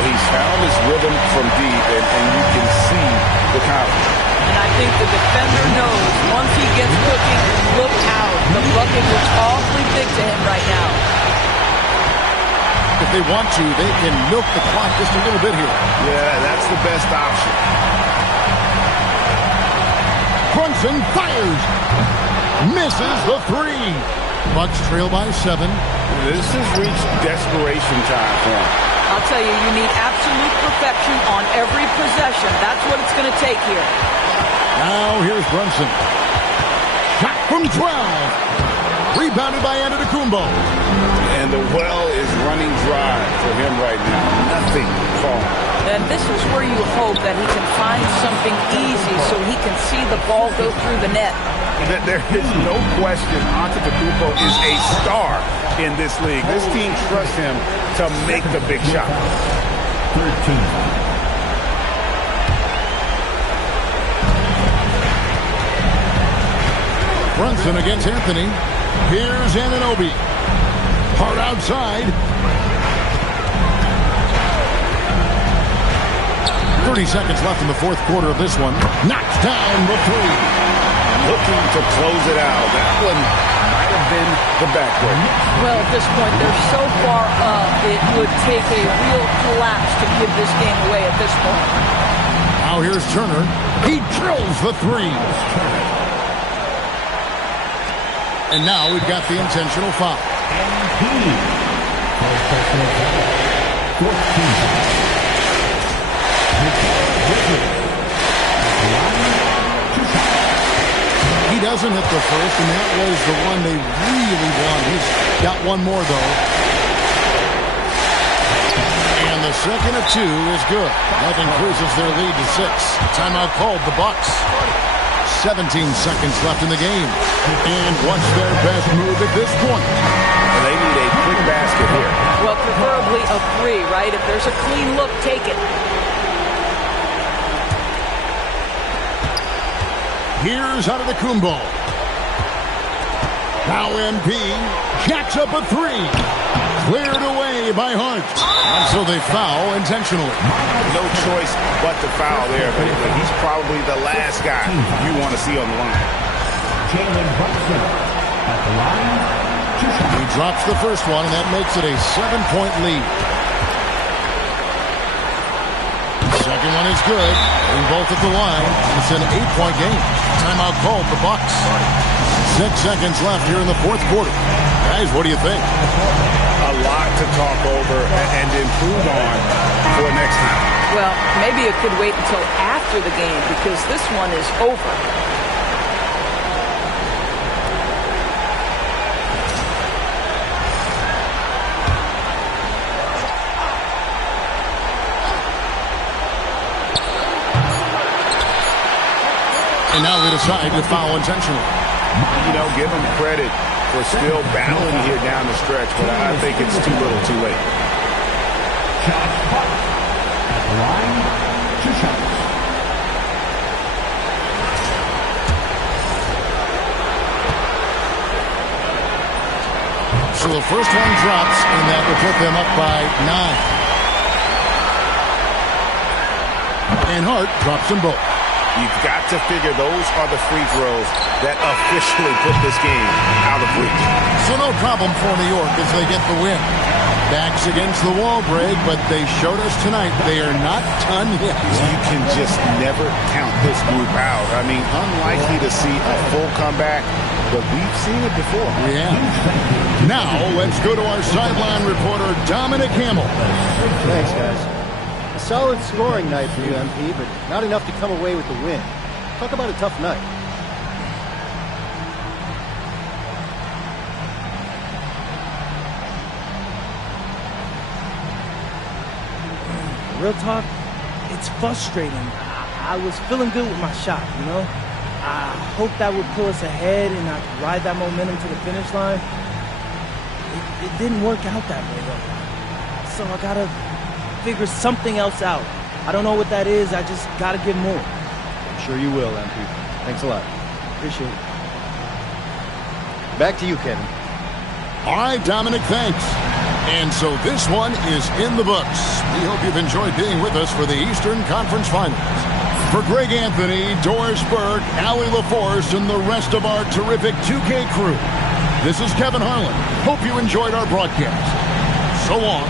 He's found his rhythm from deep, and you can see the confidence. And I think the defender knows once he gets cooking, look out. The bucket looks awfully big to him right now. If they want to, they can milk the clock just a little bit here. Yeah, that's the best option. Brunson fires. Misses the 3. Bucks trail by 7. This has reached desperation time for him. I'll tell you, you need absolute perfection on every possession. That's what it's going to take here. Now here's Brunson. Shot from 12. Rebounded by Antetokounmpo. And the well is running dry for him right now. Nothing falling. And this is where you hope that he can find something easy so he can see the ball go through the net. There is no question Antetokounmpo is a star in this league. This team trusts him to make the big shot. 13. Brunson against Anthony. Here's Anunoby. Hard outside. 30 seconds left in the fourth quarter of this one. Knocks down the 3. Looking to close it out. That one might have been the backcourt. Well, at this point, they're so far up, it would take a real collapse to give this game away at this point. Now here's Turner. He drills the three. And now we've got the intentional foul. He doesn't hit the first, and that was the one they really wanted. He's got one more, though. And the second of two is good. That increases their lead to 6. Timeout called, the Bucks. 17 seconds left in the game. And what's their best move at this point? They need a quick basket here. Well, preferably a 3, right? If there's a clean look, take it. Here's Antetokounmpo. Now MP jacks up a 3. Cleared away by Hart. And so they foul intentionally. No choice but to foul there, but he's probably the last guy you want to see on the line. He drops the first one, and that makes it a 7-point lead. Second one is good. And both at the line. It's an 8-point game. Timeout called, the Bucks. 6 seconds left here in the fourth quarter. Guys, what do you think? A lot to talk over and improve on for next time. Well, maybe it could wait until after the game because this one is over. And now they decide to foul intentionally. You know, give them credit for still battling here down the stretch, but I think it's too little too late. So the first one drops, and that will put them up by 9. And Hart drops them both. You've got to figure those are the free throws that officially put this game out of reach. So no problem for New York as they get the win. Backs against the wall, Greg, but they showed us tonight they are not done yet. You can just never count this group out. I mean, unlikely to see a full comeback, but we've seen it before. Yeah. Now let's go to our sideline reporter, Dominic Campbell. Thanks, guys. A solid scoring night for you, MP, but not enough to come away with the win. Talk about a tough night. Real talk, it's frustrating. I was feeling good with my shot, you know? I hoped that would pull us ahead and I could ride that momentum to the finish line. It didn't work out that way, though. So I gotta figure something else out. I don't know what that is. I just gotta give more. I'm sure you will, MP. Thanks a lot. Appreciate it. Back to you, Kevin. All right, Dominic, thanks. And so this one is in the books. We hope you've enjoyed being with us for the Eastern Conference Finals. For Greg Anthony, Doris Burke, Allie LaForce, and the rest of our terrific 2K crew, this is Kevin Harlan. Hope you enjoyed our broadcast. So long.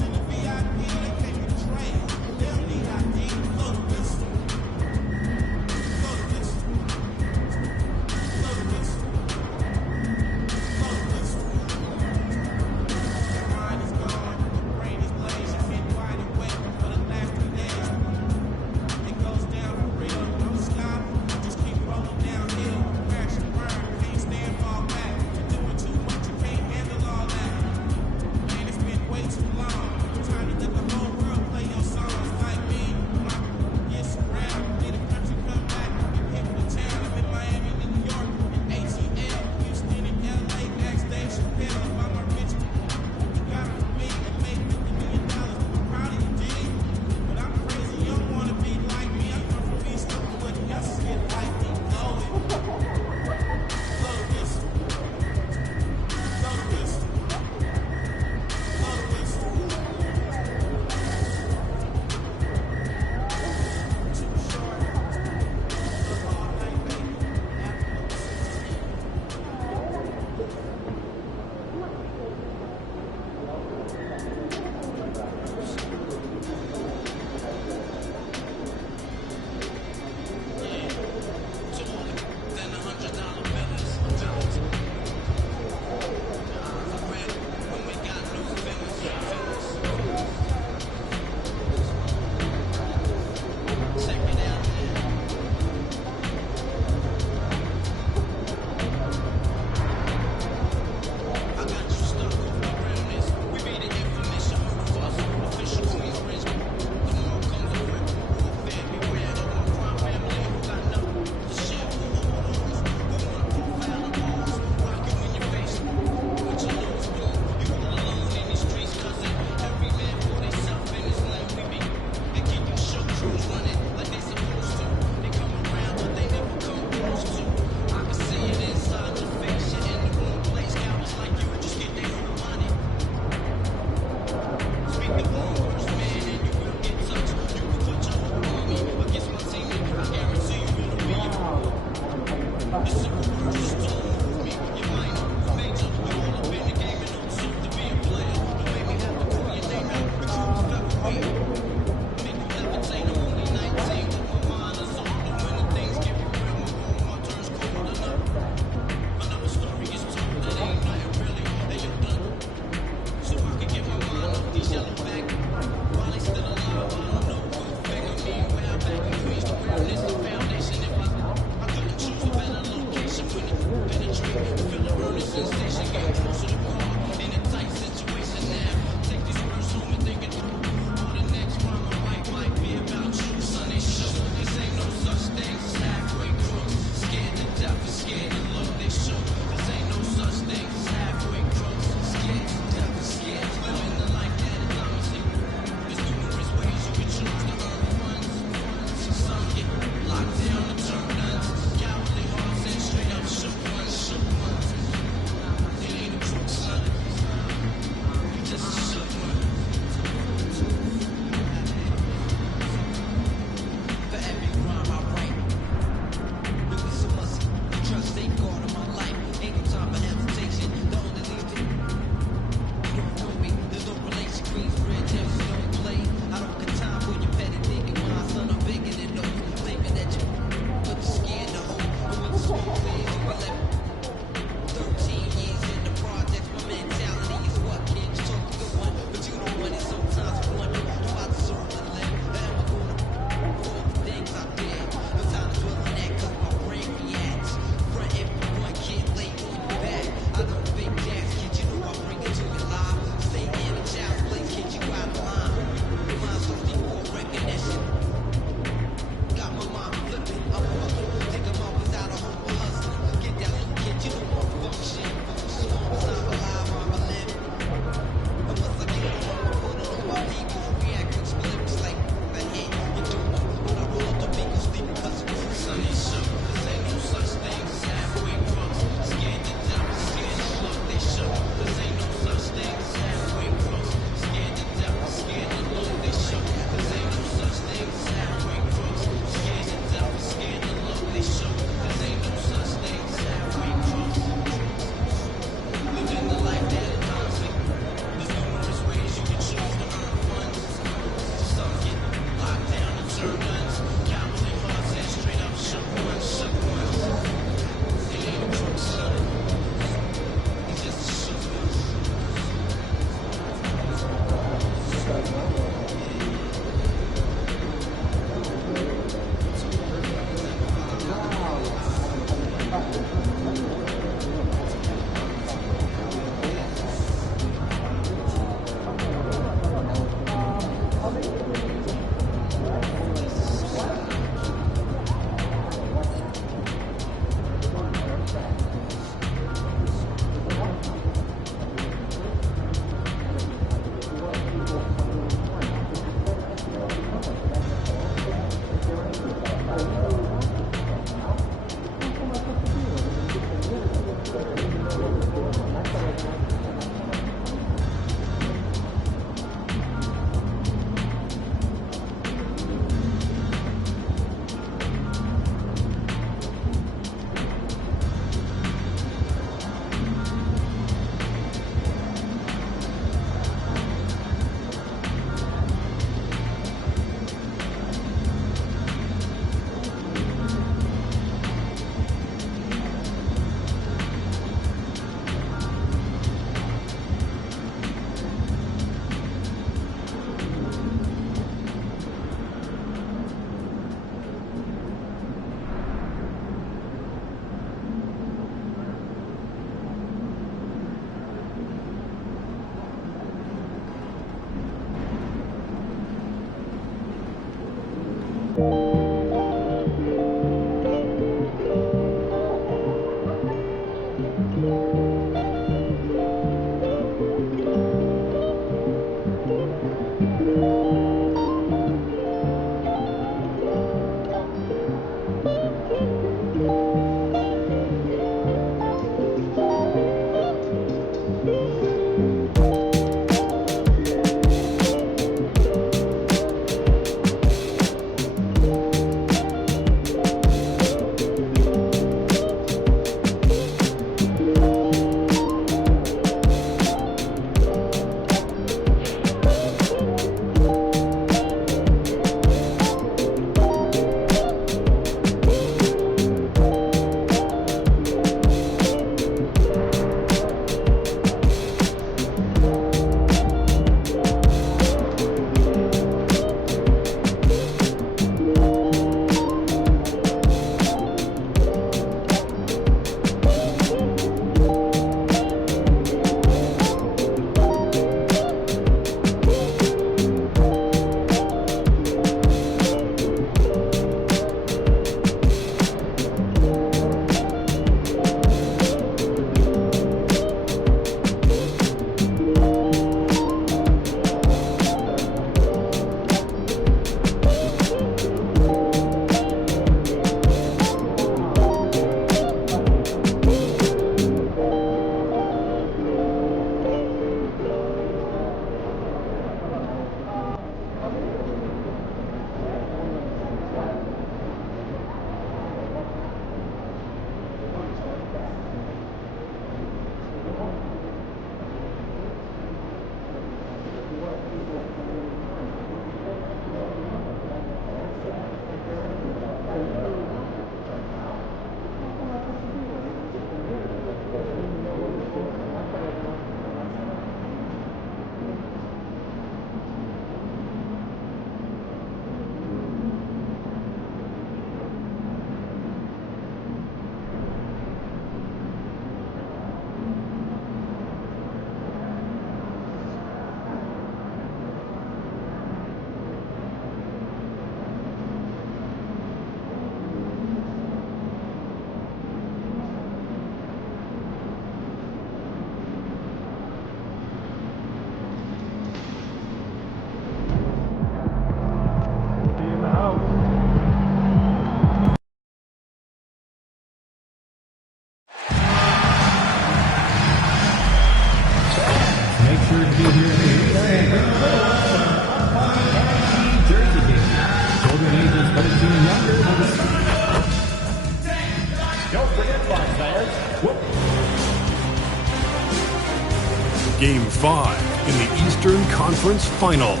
Game 5 in the Eastern Conference Finals.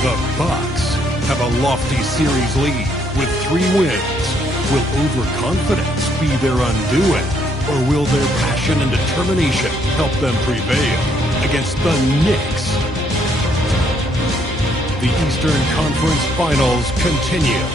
The Bucks have a lofty series lead with 3 wins. Will overconfidence be their undoing, or will their passion and determination help them prevail against the Knicks? The Eastern Conference Finals continue.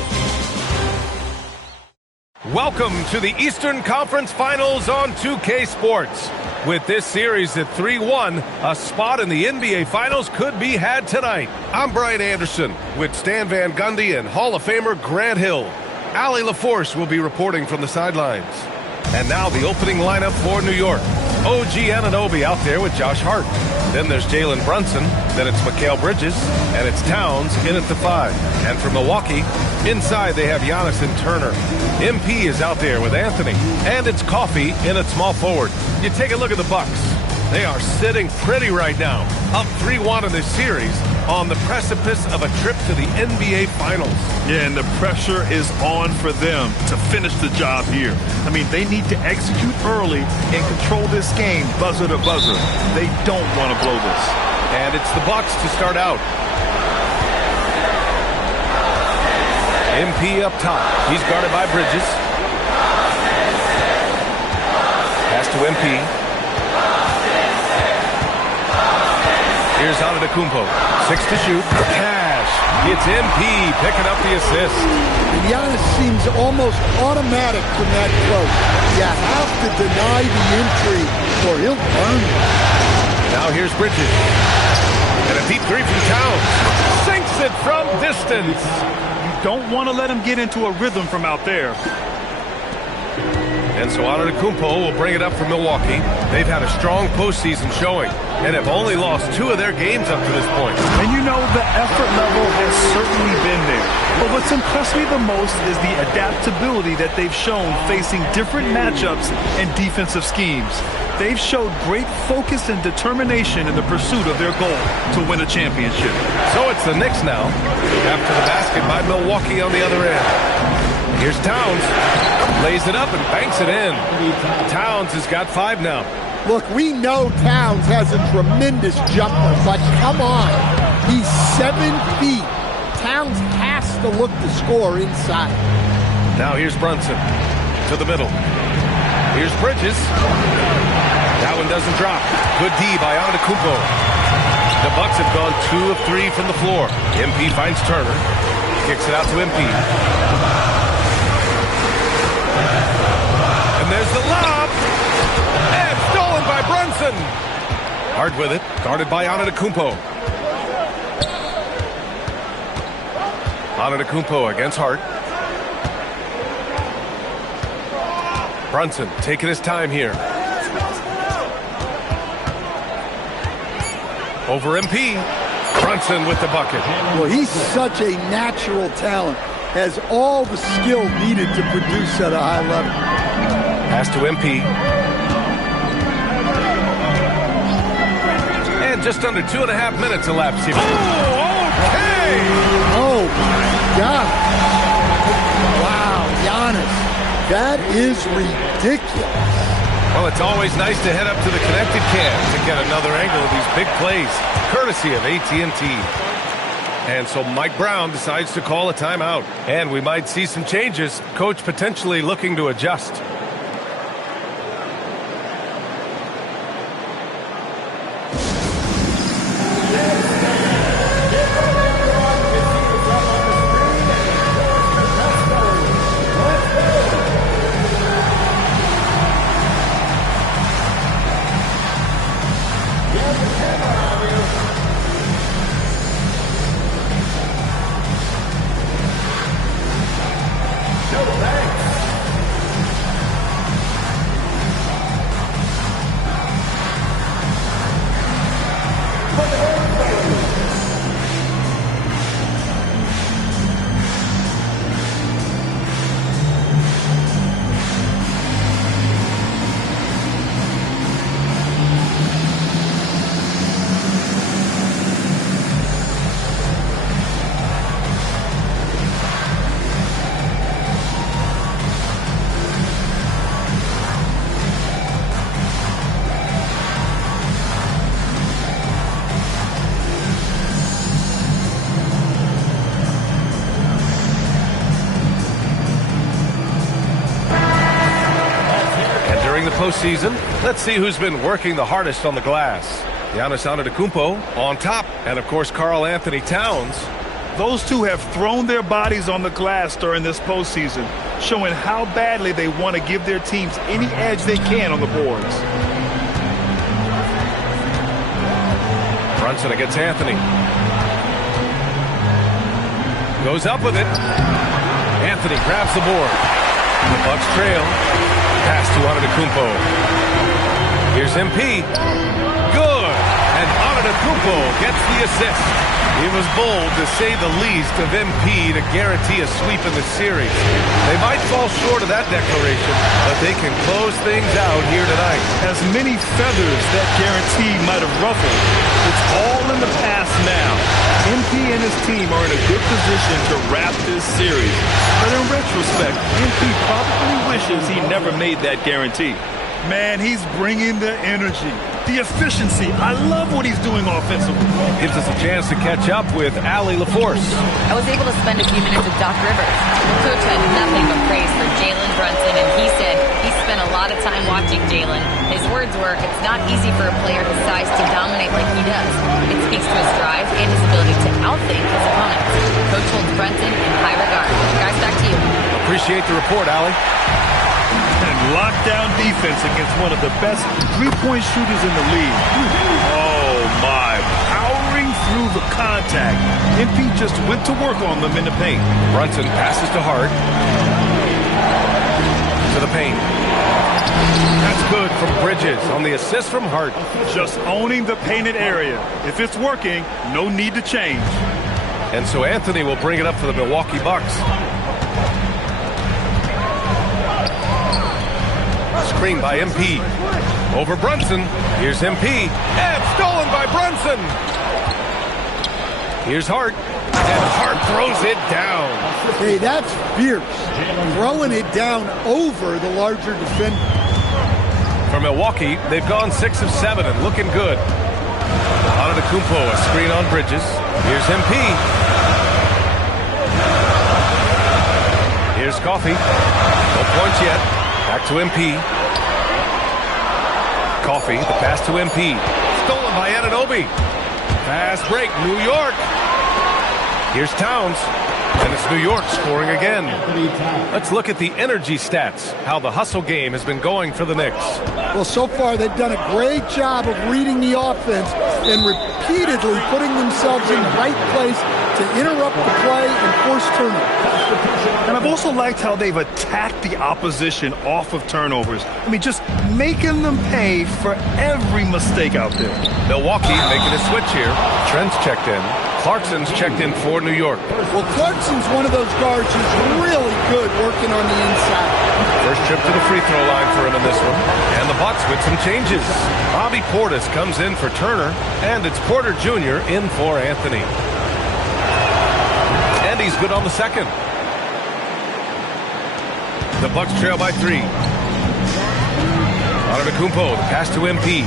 Welcome to the Eastern Conference Finals on 2K Sports. With this series at 3-1, a spot in the NBA Finals could be had tonight. I'm Brian Anderson with Stan Van Gundy and Hall of Famer Grant Hill. Allie LaForce will be reporting from the sidelines. And now the opening lineup for New York. OG Anunoby out there with Josh Hart. Then there's Jalen Brunson. Then it's Mikal Bridges. And it's Towns in at the 5. And for Milwaukee, inside they have Giannis and Turner. MP is out there with Anthony. And it's Coffey in at small forward. You take a look at the Bucks. They are sitting pretty right now. Up 3-1 in this series on the precipice of a trip to the NBA Finals. Yeah, and the pressure is on for them to finish the job here. I mean, they need to execute early and control this game buzzer to buzzer. They don't want to blow this. And it's the Bucks to start out. MP up top. He's guarded by Bridges. Pass to MP. Here's Antetokounmpo. 6 to shoot. Cash. It's MP picking up the assist. And Giannis seems almost automatic from that close. You have to deny the entry or he'll burn you. Now here's Bridges. And a deep 3 from Towns. Sinks it from distance. don't want to let him get into a rhythm from out there. And so Antetokounmpo will bring it up for Milwaukee. They've had a strong postseason showing and have only lost 2 of their games up to this point. And you know, the effort level has certainly been there. But what's impressed me the most is the adaptability that they've shown facing different matchups and defensive schemes. They've showed great focus and determination in the pursuit of their goal to win a championship. So it's the Knicks now, after the basket by Milwaukee on the other end. Here's Towns, lays it up and banks it in. Towns has got 5 now. Look, we know Towns has a tremendous jumper, but come on. He's 7 feet. Towns has to look to score inside. Now here's Brunson to the middle. Here's Bridges. That one doesn't drop. Good D by Antetokounmpo. The Bucks have gone 2 of 3 from the floor. MP finds Turner. Kicks it out to MP. And there's the lob. And stolen by Brunson. Hard with it. Guarded by Antetokounmpo. Antetokounmpo against Hart. Brunson taking his time here. Over MP. Brunson with the bucket. Well, he's such a natural talent. Has all the skill needed to produce at a high level. Pass to MP. And just under 2.5 minutes elapsed here. Oh, okay! Oh, my God. Wow, Giannis. That is ridiculous. Well, it's always nice to head up to the connected cam to get another angle of these big plays, courtesy of AT&T. And so Mike Brown decides to call a timeout. And we might see some changes. Coach potentially looking to adjust. Postseason. Let's see who's been working the hardest on the glass. Giannis Antetokounmpo on top, and of course Karl Anthony Towns. Those two have thrown their bodies on the glass during this postseason, showing how badly they want to give their teams any edge they can on the boards. Brunson against Anthony. Goes up with it. Anthony grabs the board. The Bucks trail. Pass to Antetokounmpo. Here's MP. Good. And Antetokounmpo gets the assist. It was bold, to say the least, of MP to guarantee a sweep in the series. They might fall short of that declaration, but they can close things out here tonight. As many feathers that guarantee might have ruffled, it's all in the past now. MP and his team are in a good position to wrap this series. But in retrospect, MP probably wishes he never made that guarantee. Man, he's bringing the energy, the efficiency. I love what he's doing offensively. Gives us a chance to catch up with Allie LaForce. I was able to spend a few minutes with Doc Rivers. Coach had nothing but praise for Jalen Brunson, and he said he spent a lot of time watching Jalen. His words were, it's not easy for a player his size to dominate like he does. It speaks to his drive and his ability to outthink his opponents. Coach holds Brunson in high regard. Guys, back to you. Appreciate the report, Allie. And lockdown defense against one of the best three-point shooters in the league. Oh, my. Powering through move of contact. MP just went to work on them in the paint. Brunson passes to Hart. To the paint. That's good from Bridges on the assist from Hart. Just owning the painted area. If it's working, no need to change. And so Anthony will bring it up for the Milwaukee Bucks. Screen by MP. Over Brunson. Here's MP. And stolen by Brunson. Here's Hart. And Hart throws it down. Hey, that's fierce. Throwing it down over the larger defender. For Milwaukee, they've gone 6 of 7 and looking good. Antetokounmpo, a screen on Bridges. Here's MP. Here's Coffey. No points yet. Back to MP. Coffey, the pass to MP. Stolen by Anunoby. Fast break, New York. Here's Towns. And it's New York scoring again. Let's look at the energy stats, how the hustle game has been going for the Knicks. Well, so far they've done a great job of reading the offense and repeatedly putting themselves in the right place to interrupt the play and force turnovers. And I've also liked how they've attacked the opposition off of turnovers. I mean, just making them pay for every mistake out there. Milwaukee making a switch here. Trent's checked in. Clarkson's checked in for New York. Well, Clarkson's one of those guards who's really good working on the inside. First trip to the free throw line for him in this one. And the Bucks with some changes. Bobby Portis comes in for Turner, and it's Porter Jr. in for Anthony. And he's good on the second. The Bucks trail by 3. Antetokounmpo, the pass to MP.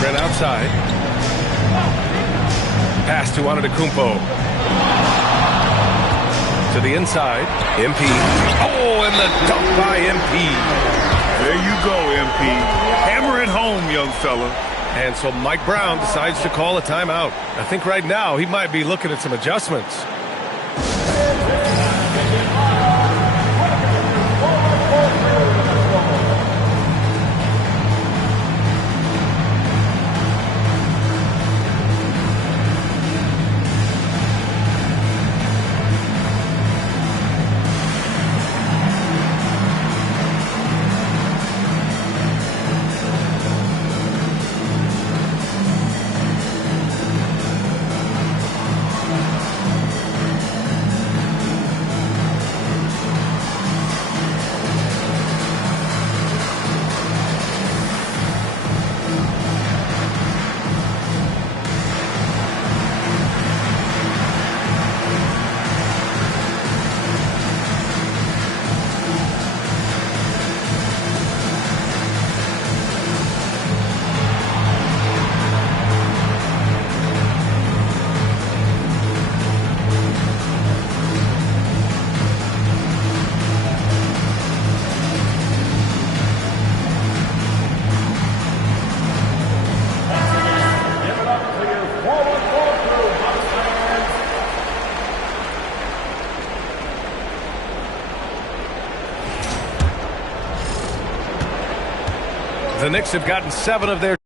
Trent outside. Pass to Antetokounmpo. To the inside. MP. Oh, and the dunk by MP. There you go, MP. Hammer it home, young fella. And so Mike Brown decides to call a timeout. I think right now he might be looking at some adjustments. The Knicks have gotten 7 of their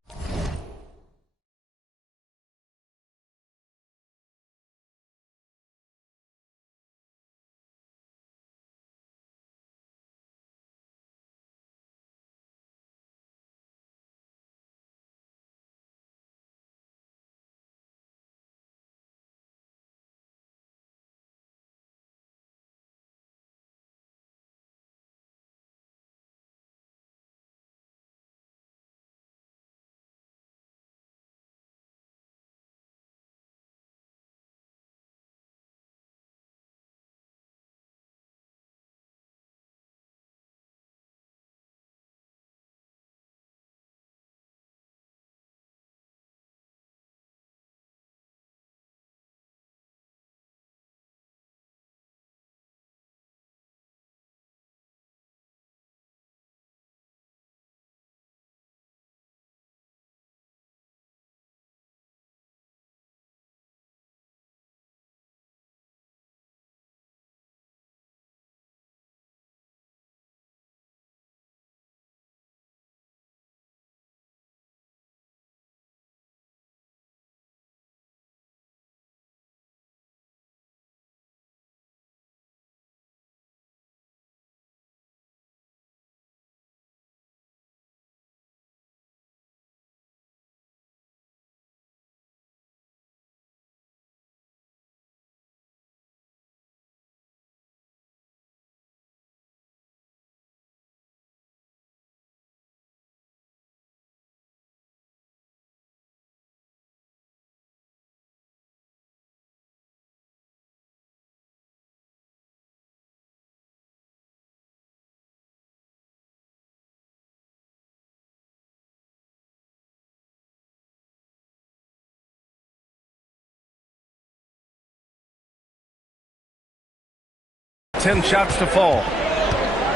10 shots to fall.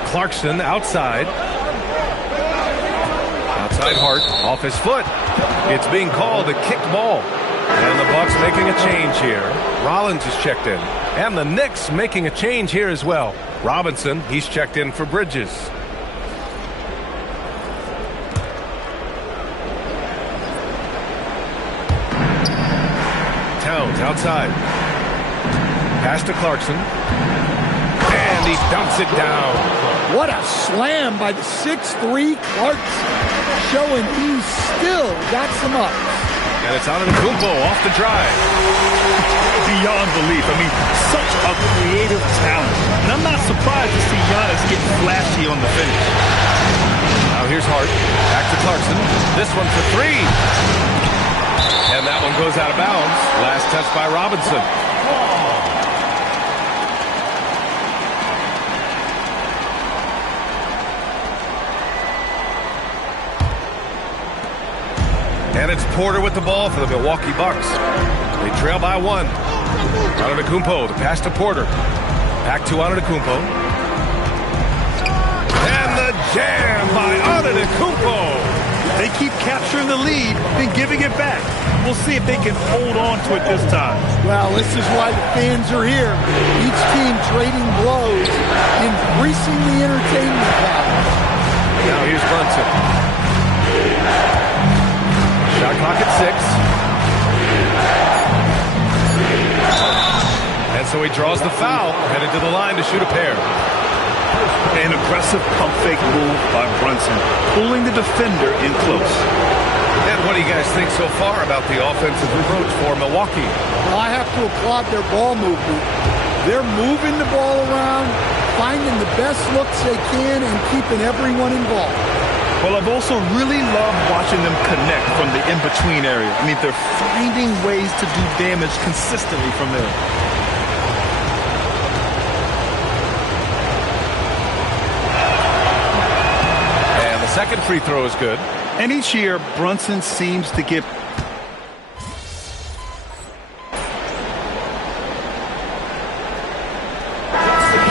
Clarkson outside. Outside Hart, off his foot. It's being called a kicked ball. And the Bucks making a change here. Rollins is checked in. And the Knicks making a change here as well. Robinson, he's checked in for Bridges. Towns outside. Pass to Clarkson. And he dumps it down. What a slam by the 6'3" Clarkson, showing he's still got some ups. And it's Antetokounmpo off the drive. Beyond belief. I mean, such a creative talent. And I'm not surprised to see Giannis get flashy on the finish. Now here's Hart. Back to Clarkson. This one for three. And that one goes out of bounds. Last touch by Robinson. And it's Porter with the ball for the Milwaukee Bucks. They trail by one. Antetokounmpo, the pass to Porter. Back to Antetokounmpo. And the jam by Antetokounmpo. They keep capturing the lead, then giving it back. We'll see if they can hold on to it this time. Well, this is why the fans are here. Each team trading blows, increasing the entertainment value. Now here's Brunson. Shot clock at 6. And so he draws the foul, headed to the line to shoot a pair. An aggressive pump fake move by Brunson, pulling the defender in close. And what do you guys think so far about the offensive approach for Milwaukee? Well, I have to applaud their ball movement. They're moving the ball around, finding the best looks they can, and keeping everyone involved. Well, I've also really loved watching them connect from the in-between area. I mean, they're finding ways to do damage consistently from there. And the second free throw is good. And each year, Brunson seems to get...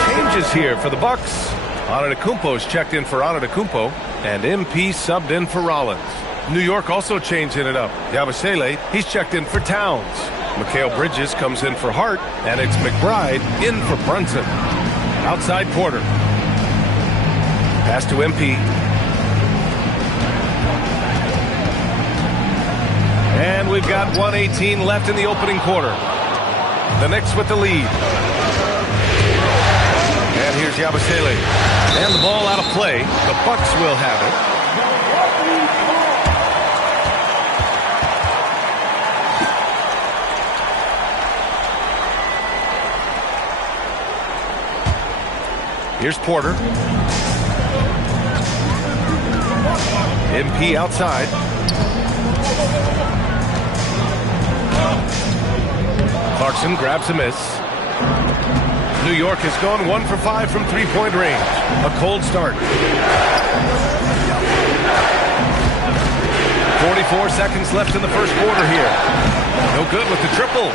Changes here for the Bucks. Antetokounmpo's checked in for Antetokounmpo, and MP subbed in for Rollins. New York also changing it up. Yabusele, he's checked in for Towns. Mikal Bridges comes in for Hart, and it's McBride in for Brunson. Outside Porter. Pass to MP. And we've got 1:18 left in the opening quarter. The Knicks with the lead. And here's Yabusele. And the ball out of play. The Bucks will have it. Here's Porter. MP outside. Clarkson grabs a miss. New York has gone 1 for 5 from three-point range. A cold start. 44 seconds left in the first quarter here. No good with the triple.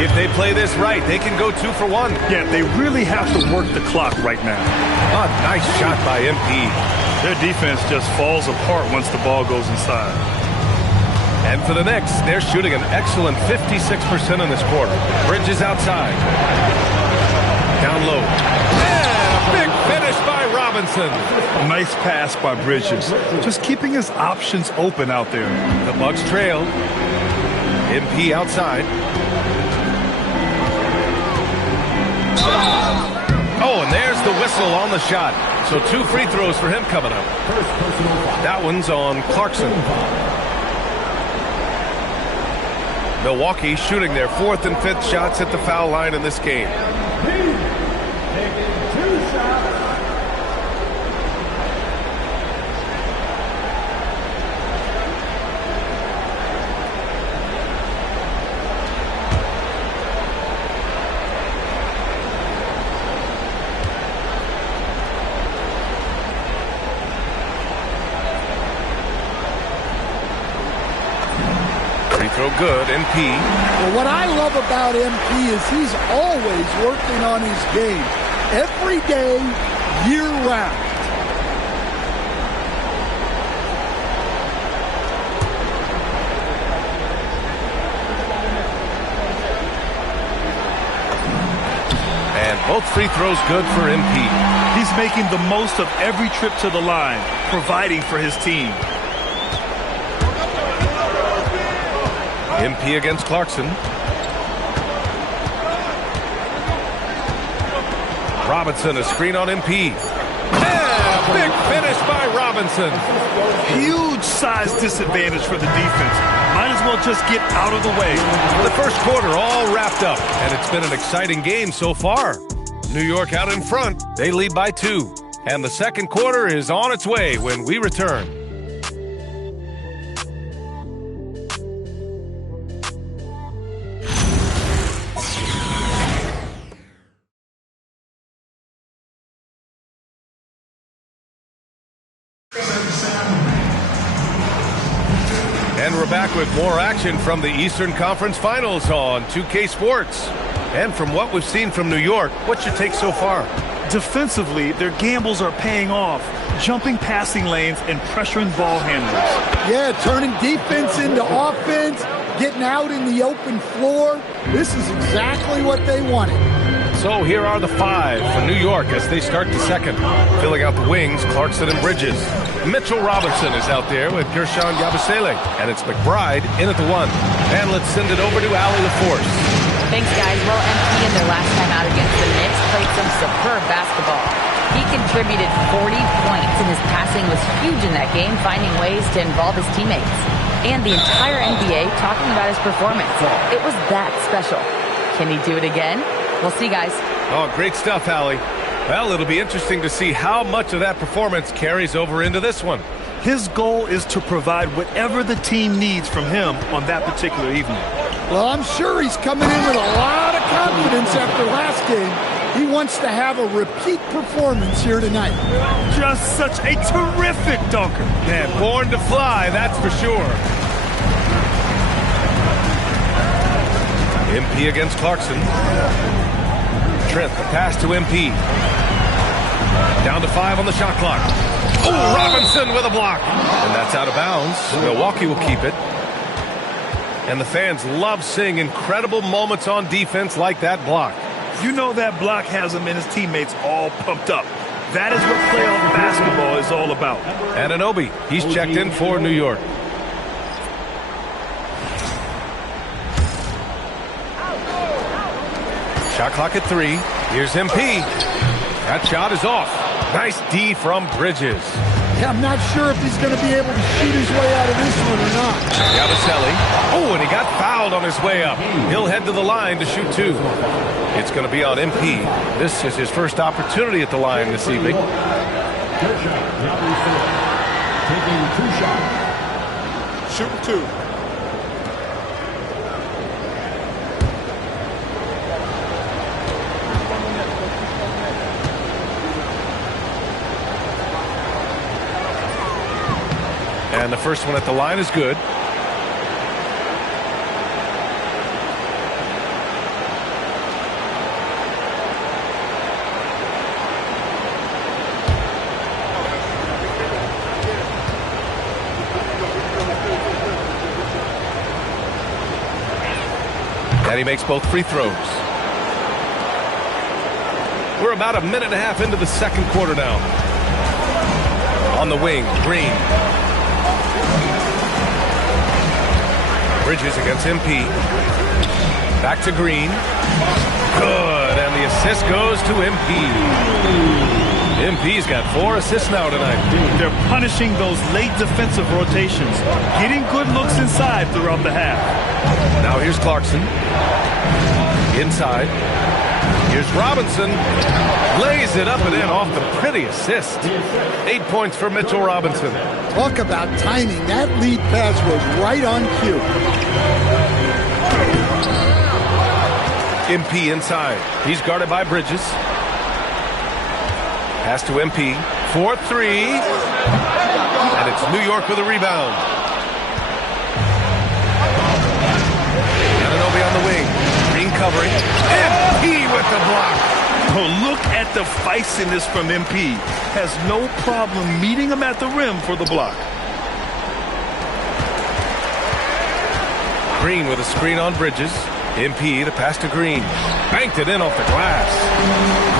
If they play this right, they can go 2 for 1. Yeah, they really have to work the clock right now. A nice shot by MP. Their defense just falls apart once the ball goes inside. And for the Knicks, they're shooting an excellent 56% in this quarter. Bridges outside. Down low. And a big finish by Robinson. Nice pass by Bridges. Just keeping his options open out there. The Bucks trail. MP outside. Oh, and there's the whistle on the shot. So 2 free throws for him coming up. That one's on Clarkson. Milwaukee shooting their 4th and 5th shots at the foul line in this game. good. MP. Well, what I love about MP is he's always working on his game. Every day, year-round. And both free throws good for MP. He's making the most of every trip to the line, providing for his team. MP against Clarkson. Robinson, a screen on MP. Yeah, big finish by Robinson. Huge size disadvantage for the defense. Might as well just get out of the way. The first quarter all wrapped up, and it's been an exciting game so far. New York out in front. They lead by 2. And the second quarter is on its way when we return. And we're back with more action from the Eastern Conference Finals on 2K Sports. And from what we've seen from New York, what's your take so far? Defensively, their gambles are paying off, jumping passing lanes and pressuring ball handlers. Yeah, turning defense into offense, getting out in the open floor. This is exactly what they wanted. So here are the 5 for New York as they start the second. Filling out the wings, Clarkson and Bridges. Mitchell Robinson is out there with Gershon Yabusele. And it's McBride in at the 1. And let's send it over to Allie LaForce. Thanks, guys. Well, MP in their last time out against the Knicks played some superb basketball. He contributed 40 points, and his passing was huge in that game, finding ways to involve his teammates. And the entire NBA talking about his performance. It was that special. Can he do it again? We'll see, guys. Oh, great stuff, Allie. Well, it'll be interesting to see how much of that performance carries over into this one. His goal is to provide whatever the team needs from him on that particular evening. Well, I'm sure he's coming in with a lot of confidence after last game. He wants to have a repeat performance here tonight. Just such a terrific dunker. Man, born to fly, that's for sure. MP against Clarkson. Trent, the pass to MP. Down to 5 on the shot clock. Oh, Robinson with a block. And that's out of bounds. Milwaukee will keep it. And the fans love seeing incredible moments on defense like that block. You know that block has him and his teammates all pumped up. That is what playoff basketball is all about. Anunoby, he's checked in for New York. Shot clock at 3. Here's MP. That shot is off. Nice D from Bridges. Yeah, I'm not sure if he's going to be able to shoot his way out of this one or not. Yabusele. Oh, and he got fouled on his way up. He'll head to the line to shoot 2. It's going to be on MP. This is his first opportunity at the line this evening. Taking 2 shots. Shooting 2. And the first one at the line is good. And he makes both free throws. We're about a minute and a half into the second quarter now. On the wing, Green. Bridges against MP. Back to Green. Good, and the assist goes to MP. MP's got 4 assists now tonight. They're punishing those late defensive rotations, getting good looks inside throughout the half. Now here's Clarkson. Inside. Here's Robinson. Lays it up and in off the pretty assist. 8 points for Mitchell Robinson. Talk about timing. That lead pass was right on cue. MP inside. He's guarded by Bridges. Pass to MP. 4-3. And it's New York with a rebound. recovery. MP with the block. Oh, look at the feistiness from MP. Has no problem meeting him at the rim for the block. Green with a screen on Bridges. MP, the pass to Green. Banked it in off the glass.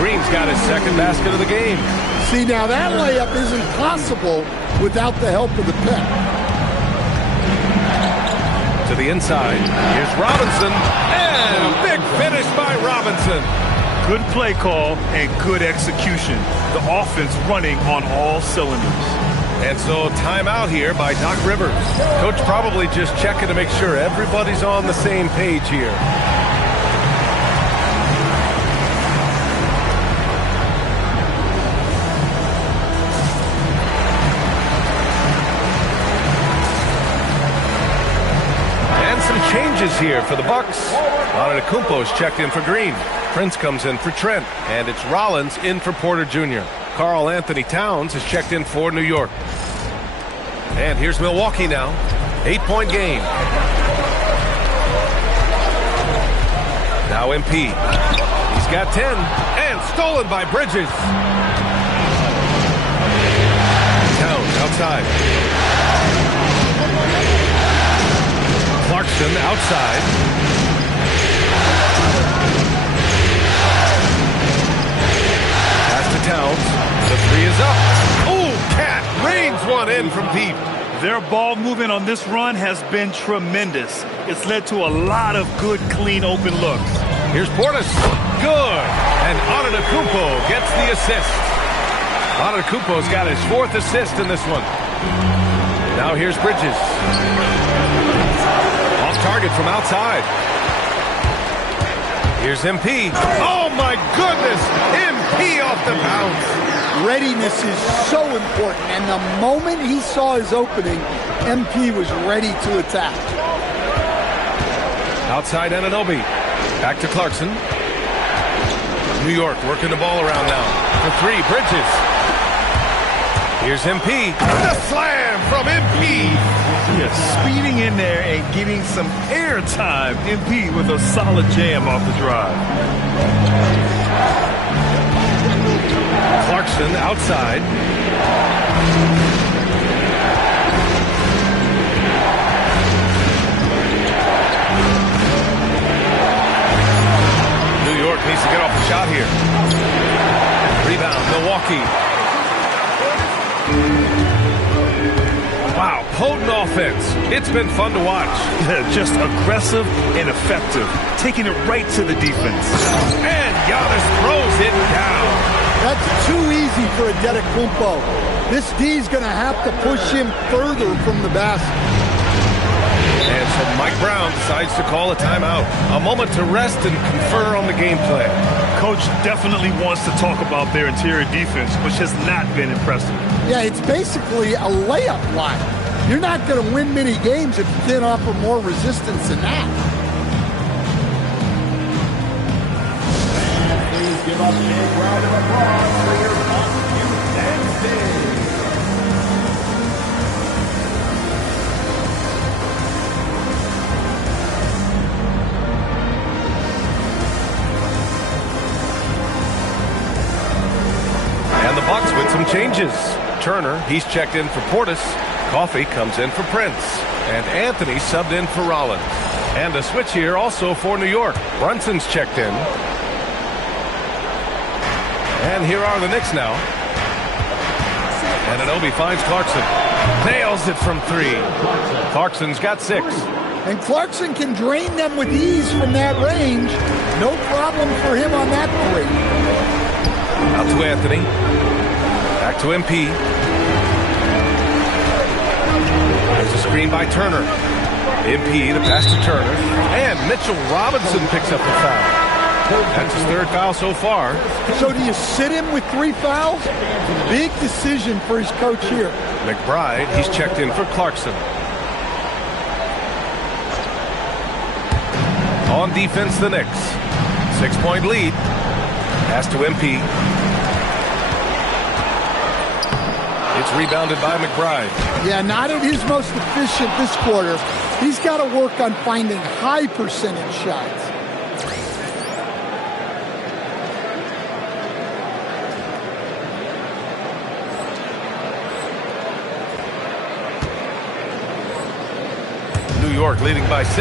Green's got his second basket of the game. See, now that layup isn't possible without the help of the pick. To the inside. Here's Robinson. And a big finish by Robinson. Good play call and good execution. The offense running on all cylinders. And so timeout here by Doc Rivers. Coach probably just checking to make sure everybody's on the same page here. And some changes here for the Bucks. Antetokounmpo's checked in for Green. Prince comes in for Trent. And it's Rollins in for Porter Jr. Karl Anthony Towns is checked in for New York. And here's Milwaukee now. 8-point game. Now MP. He's got 10. And stolen by Bridges. Towns outside. Clarkson outside. Pass to Towns. The three is up. Oh, Cat rains one in from deep. Their ball movement on this run has been tremendous. It's led to a lot of good, clean, open looks. Here's Portis. Good. And Antetokounmpo gets the assist. Antetokounmpo's got his fourth assist in this one. Now here's Bridges. Off target from outside. Here's MP. Oh, my goodness. MP off the bounce. Readiness is so important, and the moment he saw his opening, MP was ready to attack. Outside Anunoby. Back to Clarkson. New York working the ball around now. For three, Bridges. Here's MP. The slam from MP. Yes, speeding in there and getting some air time. MP with a solid jam off the drive. Clarkson outside. New York needs to get off the shot here. Rebound, Milwaukee. Wow, potent offense. It's been fun to watch. Just aggressive and effective, taking it right to the defense. And Giannis throws it down. That's too easy for Antetokounmpo. This D's going to have to push him further from the basket. And so Mike Brown decides to call a timeout. A moment to rest and confer on the game plan. Coach definitely wants to talk about their interior defense, which has not been impressive. Yeah, it's basically a layup line. You're not going to win many games if you can't offer more resistance than that. Please give up a big round of applause for your Bucks Houston. And the Bucks with some changes. Turner, he's checked in for Portis. Coffey comes in for Prince. And Anthony subbed in for Rollins. And a switch here also for New York. Brunson's checked in. And here are the Knicks now. And Anunoby finds Clarkson. Nails it from three. Clarkson's got 6. And Clarkson can drain them with ease from that range. No problem for him on that three. Out to Anthony. Back to MP. There's a screen by Turner. MP, the pass to Turner. And Mitchell Robinson picks up the foul. That's his 3rd foul so far. So do you sit him with 3 fouls? Big decision for his coach here. McBride, he's checked in for Clarkson. On defense, the Knicks. 6-point lead. Pass to MP. It's rebounded by McBride. Yeah, not at his most efficient this quarter. He's got to work on finding high percentage shots. York leading by 6.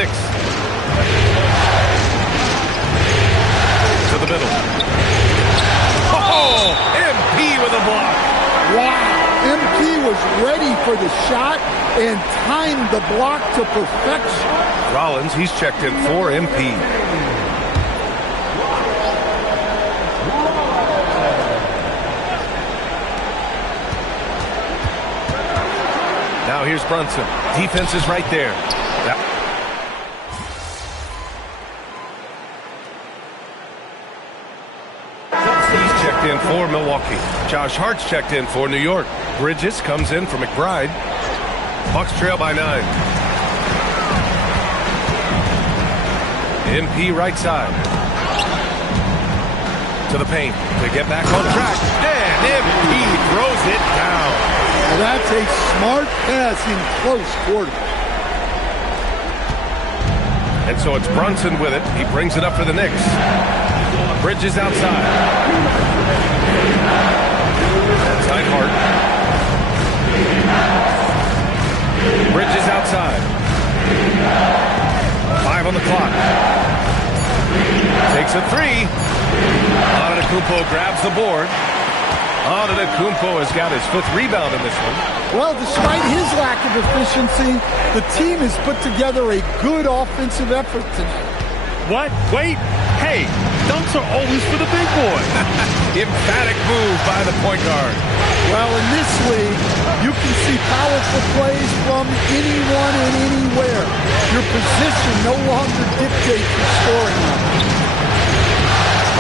To the middle. Oh, MP with a block. Wow. MP was ready for the shot and timed the block to perfection. Rollins, he's checked in for MP. Now here's Brunson. Defense is right there. He's checked in for Milwaukee. Josh Hart's checked in for New York. Bridges comes in for McBride. Bucks trail by 9. MP right side. To the paint to get back on track. And MP throws it down. Well, that's a smart pass in close quarter. And so it's Brunson with it. He brings it up for the Knicks. Bridges outside. Outside Hart. Bridges outside. 5 on the clock. Takes a 3. Antetokounmpo grabs the board. Antetokounmpo has got his 5th rebound in this one. Well, despite his lack of efficiency, the team has put together a good offensive effort tonight. What? Wait. Hey, dunks are always for the big boy. Emphatic move by the point guard. Well, in this league, you can see powerful plays from anyone and anywhere. Your position no longer dictates your scoring.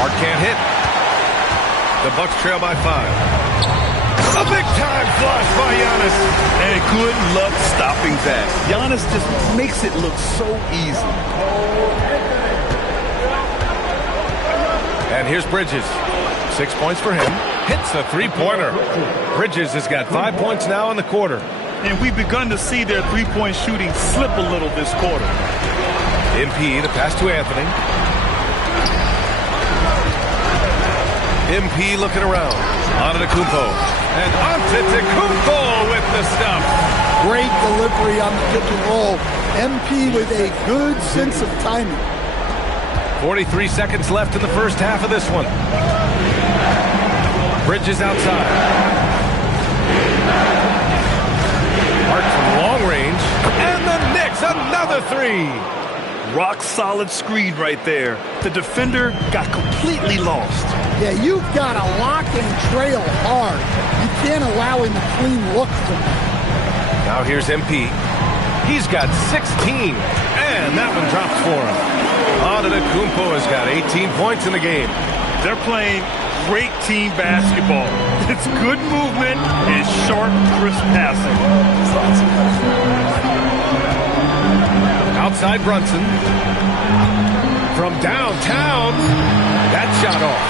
Hart can't hit. The Bucks trail by 5. A big-time flush by Giannis. And good luck stopping that. Giannis just makes it look so easy. And here's Bridges. 6 points for him. Hits a 3-pointer. Bridges has got 5 points now in the quarter. And we've begun to see their 3-point shooting slip a little this quarter. MP, the pass to Anthony. MP looking around. Antetokounmpo. And Antetokounmpo with the stuff. Great delivery on the pick and roll. MP with a good sense of timing. 43 seconds left in the first half of this one. Bridges outside. Hart from long range. And the Knicks, another 3. Rock solid screen right there. The defender got completely lost. Yeah, you've got to lock and trail hard. You can't allow him a clean look from that. Now here's MP. He's got 16. And that one drops for him. Antetokounmpo has got 18 points in the game. They're playing great team basketball. It's good movement and sharp, crisp passing. Outside Brunson. From downtown. That shot off.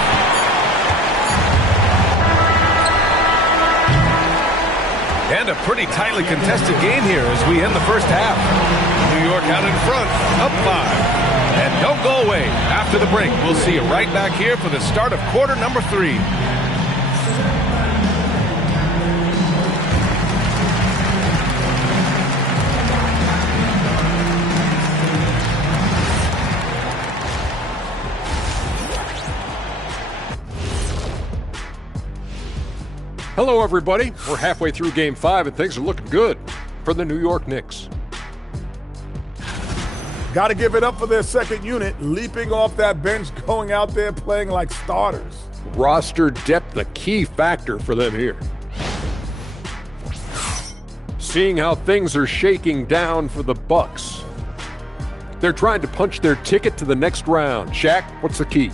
And a pretty tightly contested game here as we end the first half. New York out in front, up 5. And don't go away. After the break, we'll see you right back here for the start of quarter number 3. Hello, everybody. We're halfway through Game 5, and things are looking good for the New York Knicks. Got to give it up for their second unit, leaping off that bench, going out there playing like starters. Roster depth, a key factor for them here. Seeing how things are shaking down for the Bucks. They're trying to punch their ticket to the next round. Shaq, what's the key?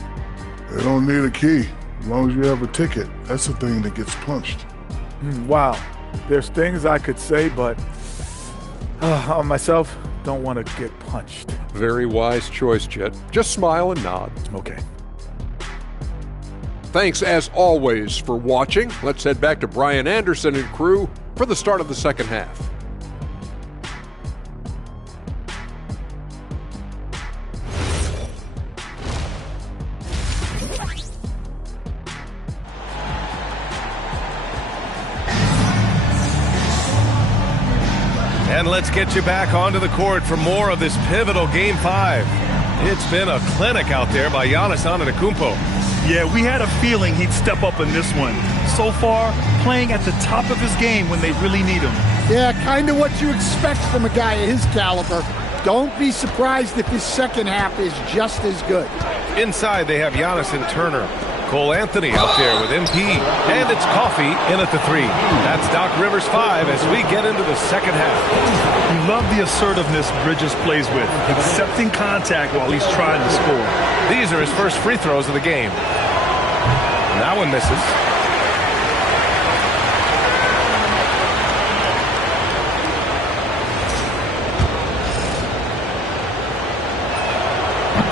They don't need a key. As long as you have a ticket, that's the thing that gets punched. Wow. There's things I could say, but on myself, don't want to get punched. Very wise choice, Chet. Just smile and nod. Okay. Thanks, as always, for watching. Let's head back to Brian Anderson and crew for the start of the second half. And let's get you back onto the court for more of this pivotal Game 5. It's been a clinic out there by Giannis Antetokounmpo. Yeah, we had a feeling he'd step up in this one. So far, playing at the top of his game when they really need him. Yeah, kind of what you expect from a guy of his caliber. Don't be surprised if his second half is just as good. Inside, they have Giannis and Turner. Cole Anthony out there with MP. And it's Coffee in at the 3. That's Doc Rivers 5 as we get into the second half. You love the assertiveness Bridges plays with, accepting contact while he's trying to score. These are his first free throws of the game. That one misses.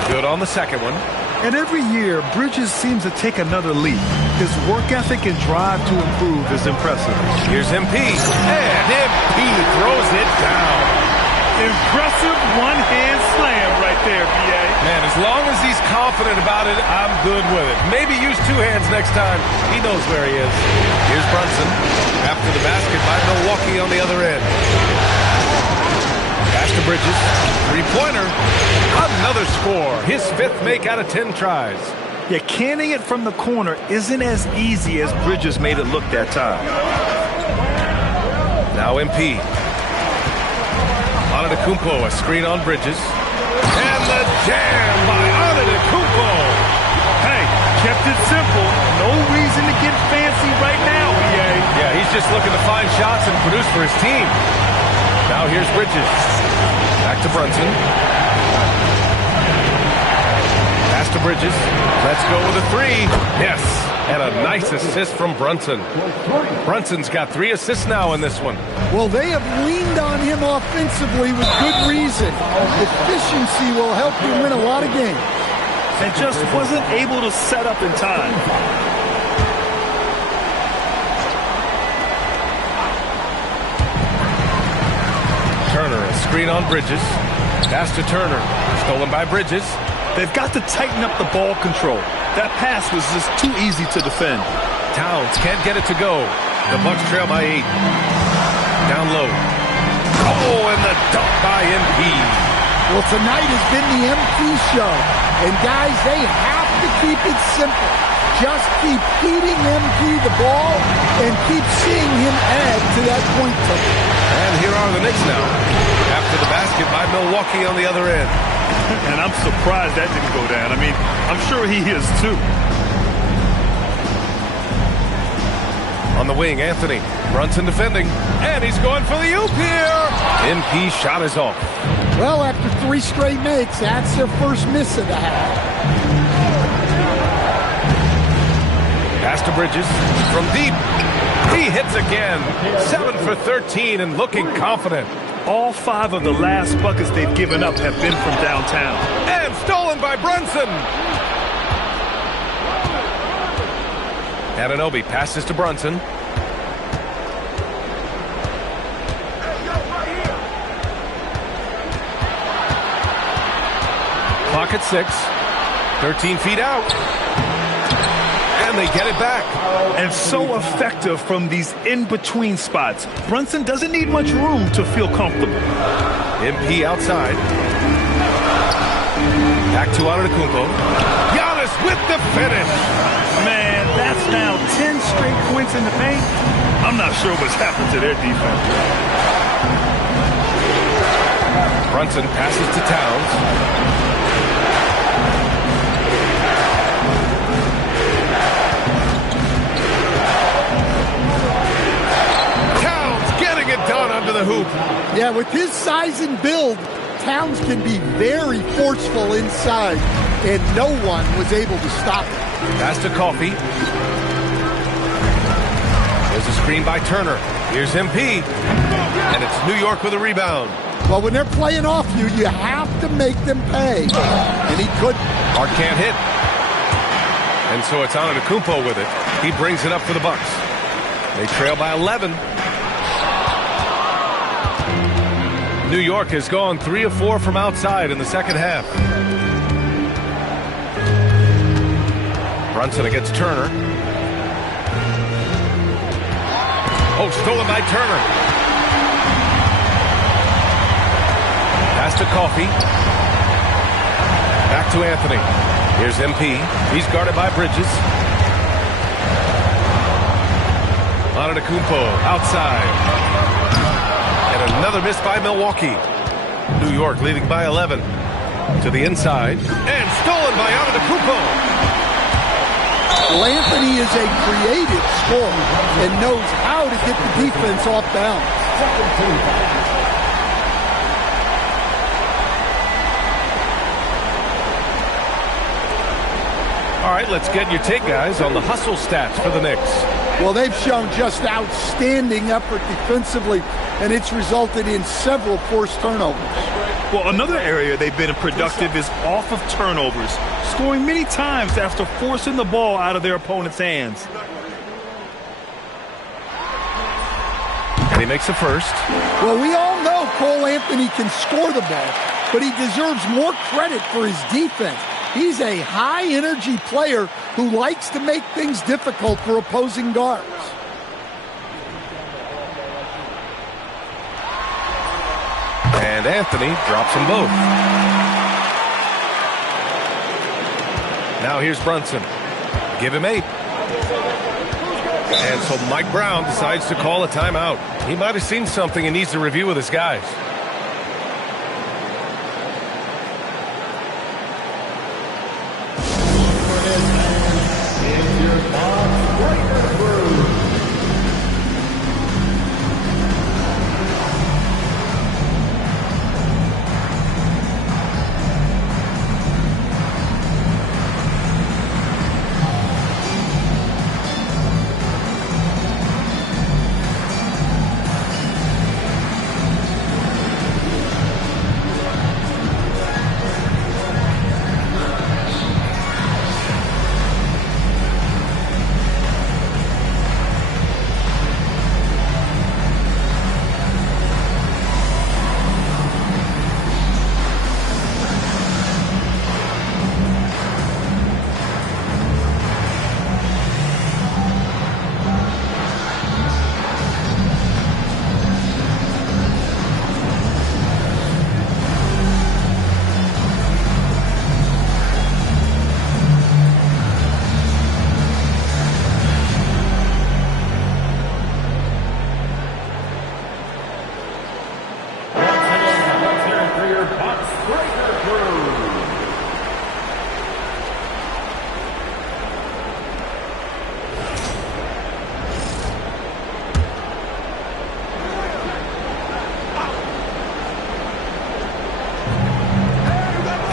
Good on the second one. And every year, Bridges seems to take another leap. His work ethic and drive to improve is impressive. Here's MP. And MP throws it down. Impressive one-hand slam right there, B.A. Man, as long as he's confident about it, I'm good with it. Maybe use two hands next time. He knows where he is. Here's Brunson. After the basket by Milwaukee on the other end. Pass to Bridges. Three-pointer. Another score. His 5th make out of 10 tries. Yeah, canning it from the corner isn't as easy as Bridges made it look that time. Now MP. Antetokounmpo, a screen on Bridges. And the jam by Antetokounmpo. Hey, kept it simple. No reason to get fancy right now, BA. Yeah, he's just looking to find shots and produce for his team. Now here's Bridges. Back to Brunson. Pass to Bridges. Let's go with a 3. Yes, and a nice assist from Brunson. Brunson's got 3 assists now in this one. Well, they have leaned on him offensively with good reason. Efficiency will help you win a lot of games. And just wasn't able to set up in time. Turner, a screen on Bridges. Pass to Turner. Stolen by Bridges. They've got to tighten up the ball control. That pass was just too easy to defend. Towns can't get it to go. The Bucks trail by 8. Down low. Oh, and the dunk by MP. Well, tonight has been the MP show. And guys, they have to keep it simple. Just keep feeding MP the ball and keep seeing him add to that point total. And here are the Knicks now. After the basket by Milwaukee on the other end. And I'm surprised that didn't go down. I mean, I'm sure he is too. On the wing, Anthony. Brunson defending. And he's going for the oop here. MP shot is off. Well, after 3 straight makes, that's their first miss of the half. Pass to Bridges. From deep. He hits again. 7 for 13 and looking confident. All 5 of the last buckets they've given up have been from downtown. And stolen by Brunson. Anunoby passes to Brunson. Clock at 6. 13 feet out. And they get it back. And so effective from these in-between spots. Brunson doesn't need much room to feel comfortable. MP outside. Back to Antetokounmpo. Giannis with the finish. Man, that's now 10 straight points in the paint. I'm not sure what's happened to their defense. Brunson passes to Towns. Done under the hoop. Yeah, with his size and build, Towns can be very forceful inside, and no one was able to stop him. Pass to Coffee. There's a screen by Turner. Here's MP. And it's New York with a rebound. Well, when they're playing off you, you have to make them pay. And he couldn't. Hart can't hit. And so it's Antetokounmpo with it. He brings it up for the Bucks. They trail by 11. New York has gone 3 of 4 from outside in the second half. Brunson against Turner. Oh, stolen by Turner. Pass to Coffee. Back to Anthony. Here's MP. He's guarded by Bridges. Antetokounmpo outside. And another miss by Milwaukee. New York leading by 11. To the inside. And stolen by Antetokounmpo. Well, Anthony is a creative scorer and knows how to get the defense off balance. All right, let's get your take, guys, on the hustle stats for the Knicks. Well, they've shown just outstanding effort defensively, and it's resulted in several forced turnovers. Well, another area they've been productive is off of turnovers, scoring many times after forcing the ball out of their opponent's hands. And he makes the first. Well, we all know Cole Anthony can score the ball, but he deserves more credit for his defense. He's a high-energy player who likes to make things difficult for opposing guards. And Anthony drops them both. Now here's Brunson. Give him 8. And so Mike Brown decides to call a timeout. He might have seen something and needs to review with his guys.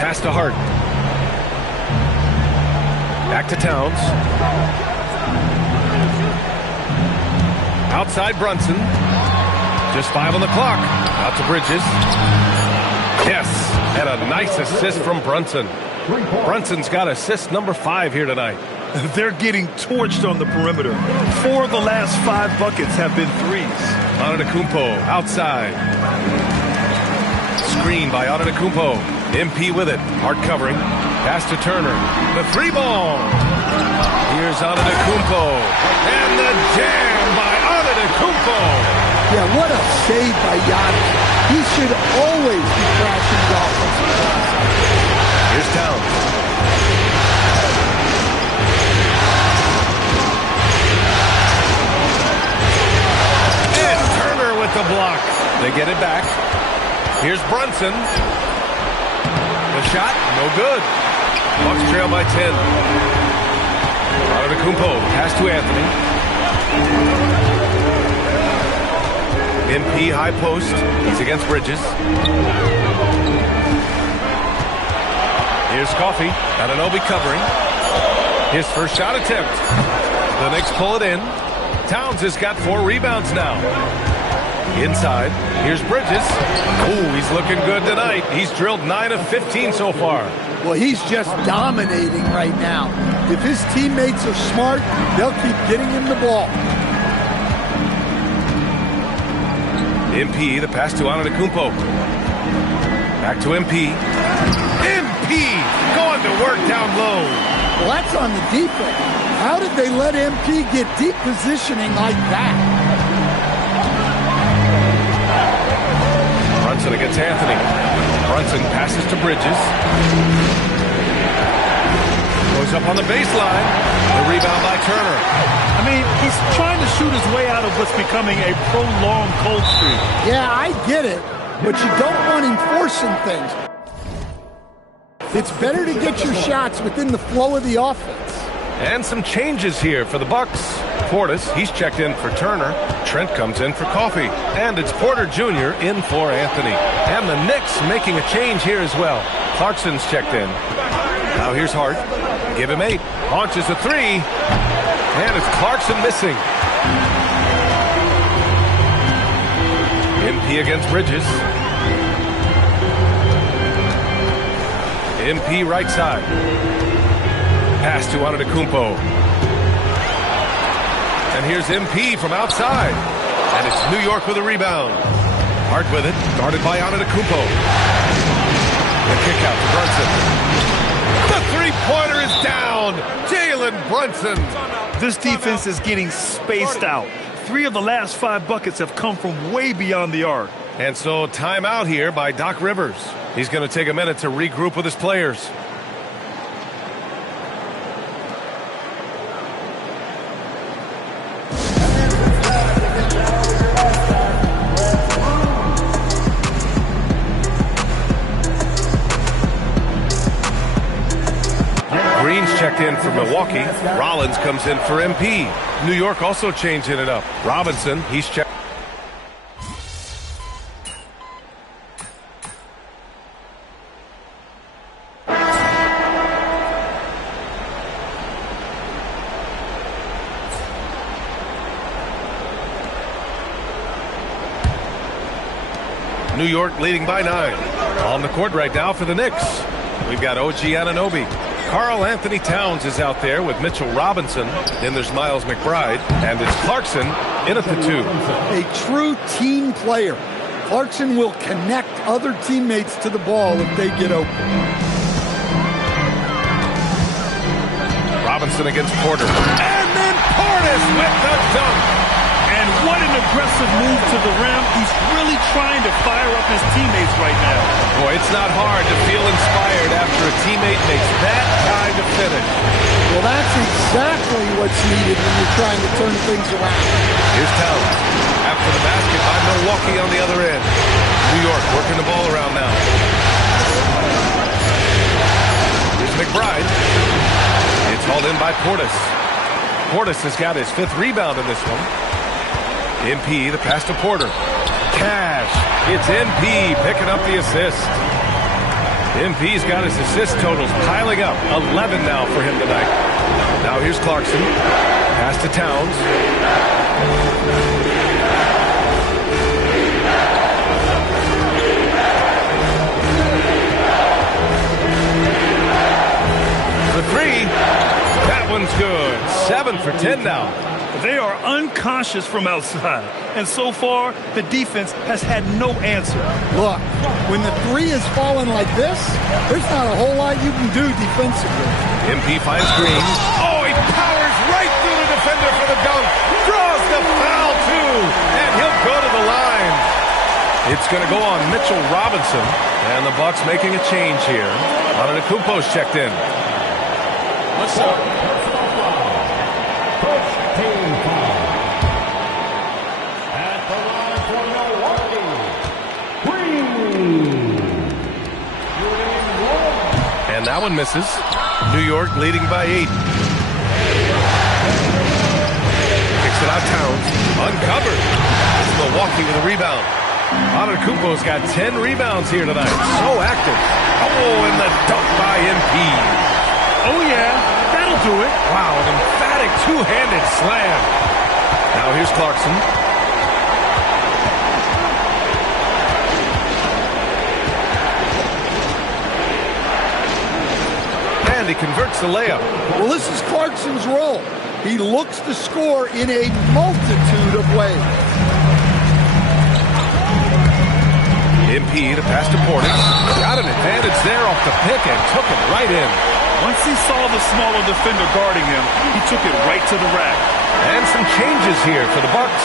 Pass to Hart. Back to Towns. Outside Brunson. Just 5 on the clock. Out to Bridges. Yes, and a nice assist from Brunson. Brunson's got assist number 5 here tonight. They're getting torched on the perimeter. 4 of the last 5 buckets have been threes. Antetokounmpo outside. Screen by Antetokounmpo. MP with it. Hart covering. Pass to Turner. The 3-ball. Here's Antetokounmpo. And the jam by Antetokounmpo. Yeah, what a save by Giannis. He should always be crashing the offensive glass. Here's Towns. And Turner with the block. They get it back. Here's Brunson. The shot, no good. Bucks trail by 10. Antetokounmpo, pass to Anthony. MP high post. He's against Bridges. Here's Coffee. Anunoby covering. His first shot attempt. The Knicks pull it in. Towns has got 4 rebounds now. Inside. Here's Bridges. Ooh, he's looking good tonight. He's drilled 9 of 15 so far. Well, he's just dominating right now. If his teammates are smart, they'll keep getting him the ball. MP, the pass to Antetokounmpo. Back to MP. MP going to work down low. Well, that's on the defense. How did they let MP get deep positioning like that? Brunson against Anthony. Brunson passes to Bridges. Goes up on the baseline. The rebound by Turner. I mean, he's trying to shoot his way out of what's becoming a prolonged cold streak. Yeah, I get it, but you don't want him forcing things. It's better to get your shots within the flow of the offense. And some changes here for the Bucks. Portis, he's checked in for Turner. Trent comes in for Coffey. And it's Porter Jr. in for Anthony. And the Knicks making a change here as well. Clarkson's checked in. Now here's Hart. Give him 8. Launches a 3. And it's Clarkson missing. MP against Bridges. MP right side. Pass to Antetokounmpo. And here's MP from outside. And it's New York with a rebound. Hart with it. Guarded by Antetokounmpo. The kick out to Brunson. The three-pointer is down. Jalen Brunson. This defense is getting spaced out. 3 of the last 5 buckets have come from way beyond the arc. And so timeout here by Doc Rivers. He's going to take a minute to regroup with his players. Green's checked in for Milwaukee. Rollins comes in for MP. New York also changing it up. Robinson, he's checked. New York leading by 9. On the court right now for the Knicks. We've got OG Anunoby. Karl Anthony Towns is out there with Mitchell Robinson. Then there's Miles McBride. And it's Clarkson in at the 2. A true team player. Clarkson will connect other teammates to the ball if they get open. Robinson against Porter. And then Portis with the dunk. And what an aggressive move to the rim. He's really trying to fire up his teammates right now. Boy, it's not hard to feel inspired after a teammate makes that kind of finish. Well, that's exactly what's needed when you're trying to turn things around. Here's Towns. After the basket by Milwaukee on the other end. New York working the ball around now. Here's McBride. It's hauled in by Portis. Portis has got his 5th rebound in this one. MP, the pass to Porter. Cash. It's MP picking up the assist. MP's got his assist totals piling up. 11 now for him tonight. Now here's Clarkson. Pass to Towns. The 3. That one's good. 7 for 10 now. They are unconscious from outside. And so far, the defense has had no answer. Look, when the 3 is falling like this, there's not a whole lot you can do defensively. MP finds Green. Oh, he powers right through the defender for the dunk. Draws the foul, too. And he'll go to the line. It's going to go on Mitchell Robinson. And the Bucks making a change here. Antetokounmpo's checked in. What's up? And that one misses. New York leading by 8. Kicks it out Towns. Uncovered. It's Milwaukee with a rebound. Antetokounmpo's got 10 rebounds here tonight. So active. Oh, and the dunk by MP. Oh, yeah. That'll do it. Wow, an emphatic two-handed slam. Now here's Clarkson. And he converts the layup. Well, this is Clarkson's role. He looks to score in a multitude of ways. MP, the pass to Portis. Got an advantage there off the pick and took it right in. Once he saw the smaller defender guarding him, he took it right to the rack. And some changes here for the Bucks.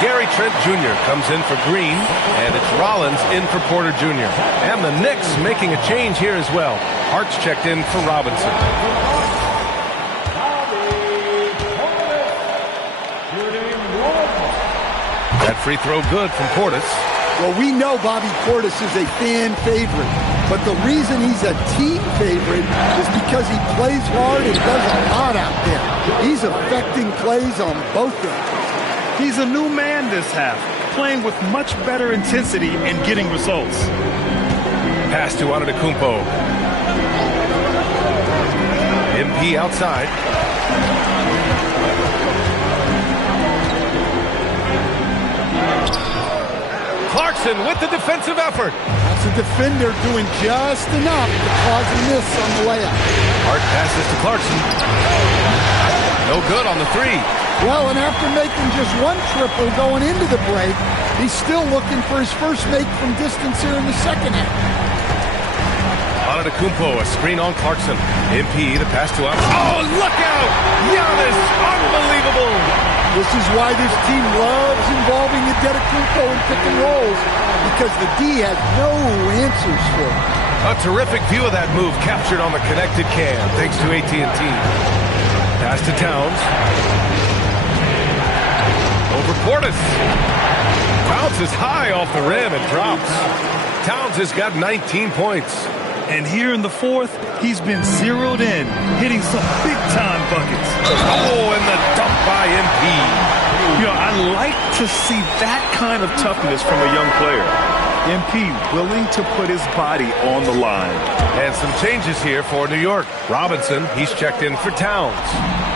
Gary Trent Jr. comes in for Green, and it's Rollins in for Porter Jr. And the Knicks making a change here as well. Hart's checked in for Robinson. That free throw good from Portis. Well, we know Bobby Portis is a fan favorite, but the reason he's a team favorite is because he plays hard and does a lot out there. He's affecting plays on both ends. He's a new man this half, playing with much better intensity and getting results. Pass to Antetokounmpo. MP outside. Clarkson with the defensive effort. That's a defender doing just enough to cause a miss on the layup. Hart passes to Clarkson. No good on the three. Well, and after making just one triple going into the break, he's still looking for his first make from distance here in the second half. Antetokounmpo, a screen on Clarkson. MP, the pass to Antetokounmpo. Oh, look out! Giannis, unbelievable! This is why this team loves involving Antetokounmpo in pick and rolls, because the D has no answers for it. A terrific view of that move captured on the connected cam, thanks to AT&T. Pass to Towns. Over Portis. Bounces high off the rim and drops. Towns has got 19 points. And here in the fourth, he's been zeroed in, hitting some big-time buckets. Oh, and the dunk by MP. You know, I like to see that kind of toughness from a young player. MP willing to put his body on the line. And some changes here for New York. Robinson, he's checked in for Towns.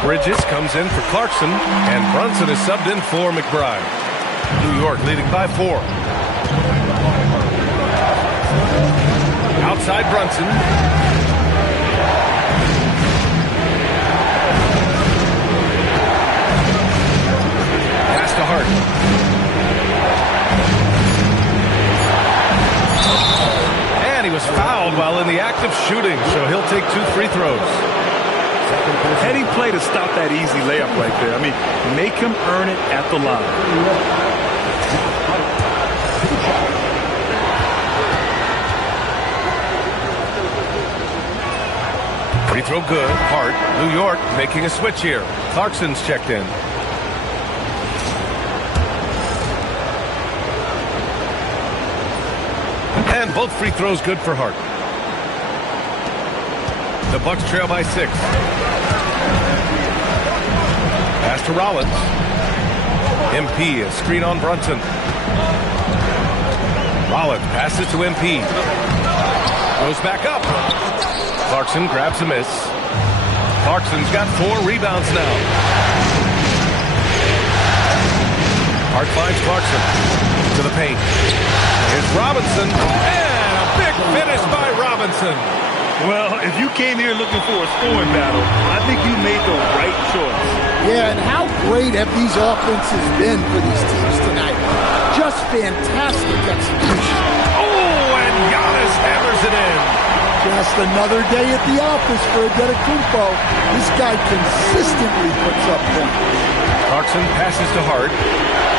Bridges comes in for Clarkson, and Brunson is subbed in for McBride. New York leading by 4. Outside Brunson. Pass to Hart. And he was fouled while in the act of shooting, so he'll take 2 free throws. Heady play to stop that easy layup right there. I mean, make him earn it at the line. Free throw good. Hart. New York making a switch here. Clarkson's checked in. And both free throws good for Hart. The Bucks trail by 6. Pass to Rollins. MP, a screen on Brunson. Rollins passes to MP. Goes back up. Clarkson grabs a miss. Clarkson's got 4 rebounds now. Hart finds Clarkson to the paint. Here's Robinson, and a big finish by Robinson. Well, if you came here looking for a scoring battle, I think you made the right choice. Yeah, and how great have these offenses been for these teams tonight? Just fantastic execution. Oh, and Giannis hammers it in. Just another day at the office for Antetokounmpo. This guy consistently puts up points. Clarkson passes to Hart.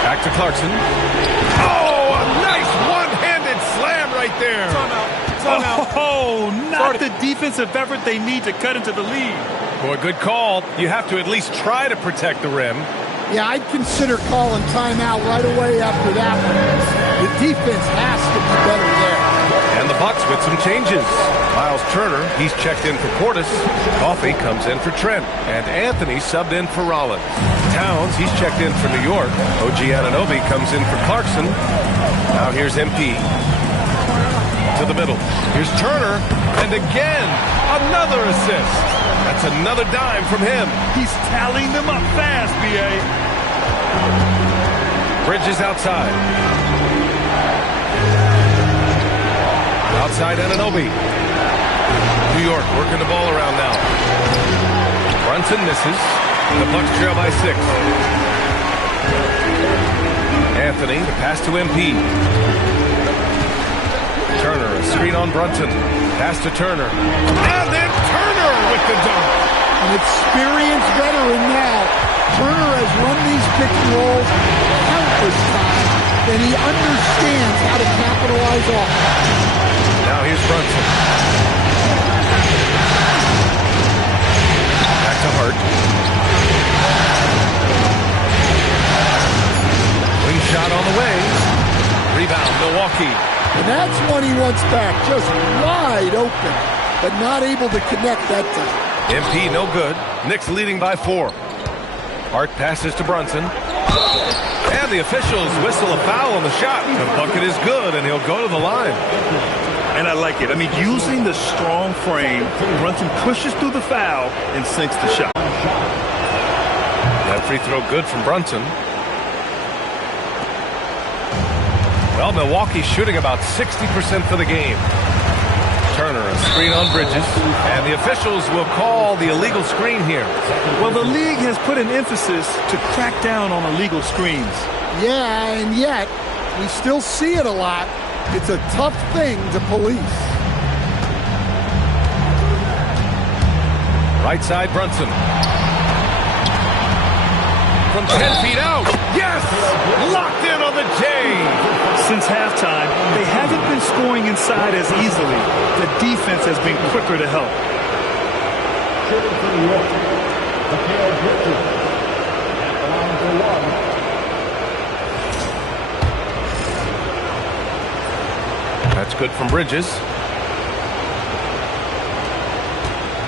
Back to Clarkson. Oh, a nice one-handed slam right there. Oh, not the defensive effort they need to cut into the lead. Boy, good call. You have to at least try to protect the rim. Yeah, I'd consider calling timeout right away after that one. The defense has to be better there. And the Bucks with some changes. Miles Turner, he's checked in for Portis. Coffey comes in for Trent. And Anthony subbed in for Rollins. Towns, he's checked in for New York. OG Anunoby comes in for Clarkson. Now here's MP. To the middle. Here's Turner. And again, another assist. That's another dime from him. He's tallying them up fast, B.A. Bridges outside. Outside Anunoby. New York working the ball around now. Brunson misses. The Bucks trail by 6. Anthony, the pass to MP. Turner, a screen on Brunson. Pass to Turner. And then Turner with the dunk. An experienced veteran now. Turner has run these pick and rolls countless times, and he understands how to capitalize off it. Now here's Brunson. Back to Hart. Wing shot on the way. Rebound, Milwaukee. And that's one he wants back, just wide open, but not able to connect that time. MP no good. Knicks leading by 4. Hart passes to Brunson. And the officials whistle a foul on the shot. The bucket is good, and he'll go to the line. And I like it. I mean, using the strong frame, Brunson pushes through the foul and sinks the shot. That free throw good from Brunson. Well, Milwaukee's shooting about 60% for the game. Turner, a screen on Bridges, and the officials will call the illegal screen here. Well, the league has put an emphasis to crack down on illegal screens. Yeah, and yet, we still see it a lot. It's a tough thing to police. Right side, Brunson. From 10 feet out. Yes! Locked in on the J. Since halftime, they haven't been scoring inside as easily. The defense has been quicker to help. That's good from Bridges.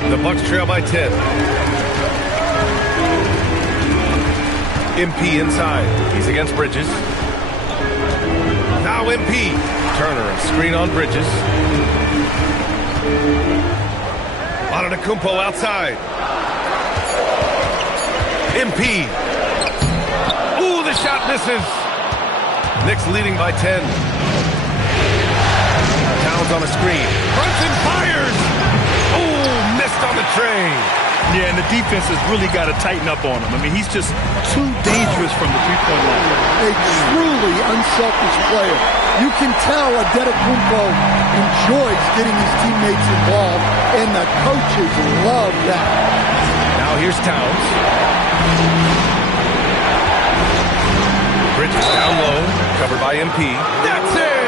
The Bucks trail by 10. MP inside. He's against Bridges. Now MP. Turner, a screen on Bridges. Antetokounmpo outside. MP. Ooh, the shot misses. Knicks leading by 10. Towns on a screen. Brunson fires. Ooh, missed on the tray. Yeah, and the defense has really got to tighten up on him. I mean, he's just too dangerous from the three-point line. A truly unselfish player. You can tell Antetokounmpo enjoys getting his teammates involved, and the coaches love that. Now here's Towns. Bridges down low, covered by MP. That's in!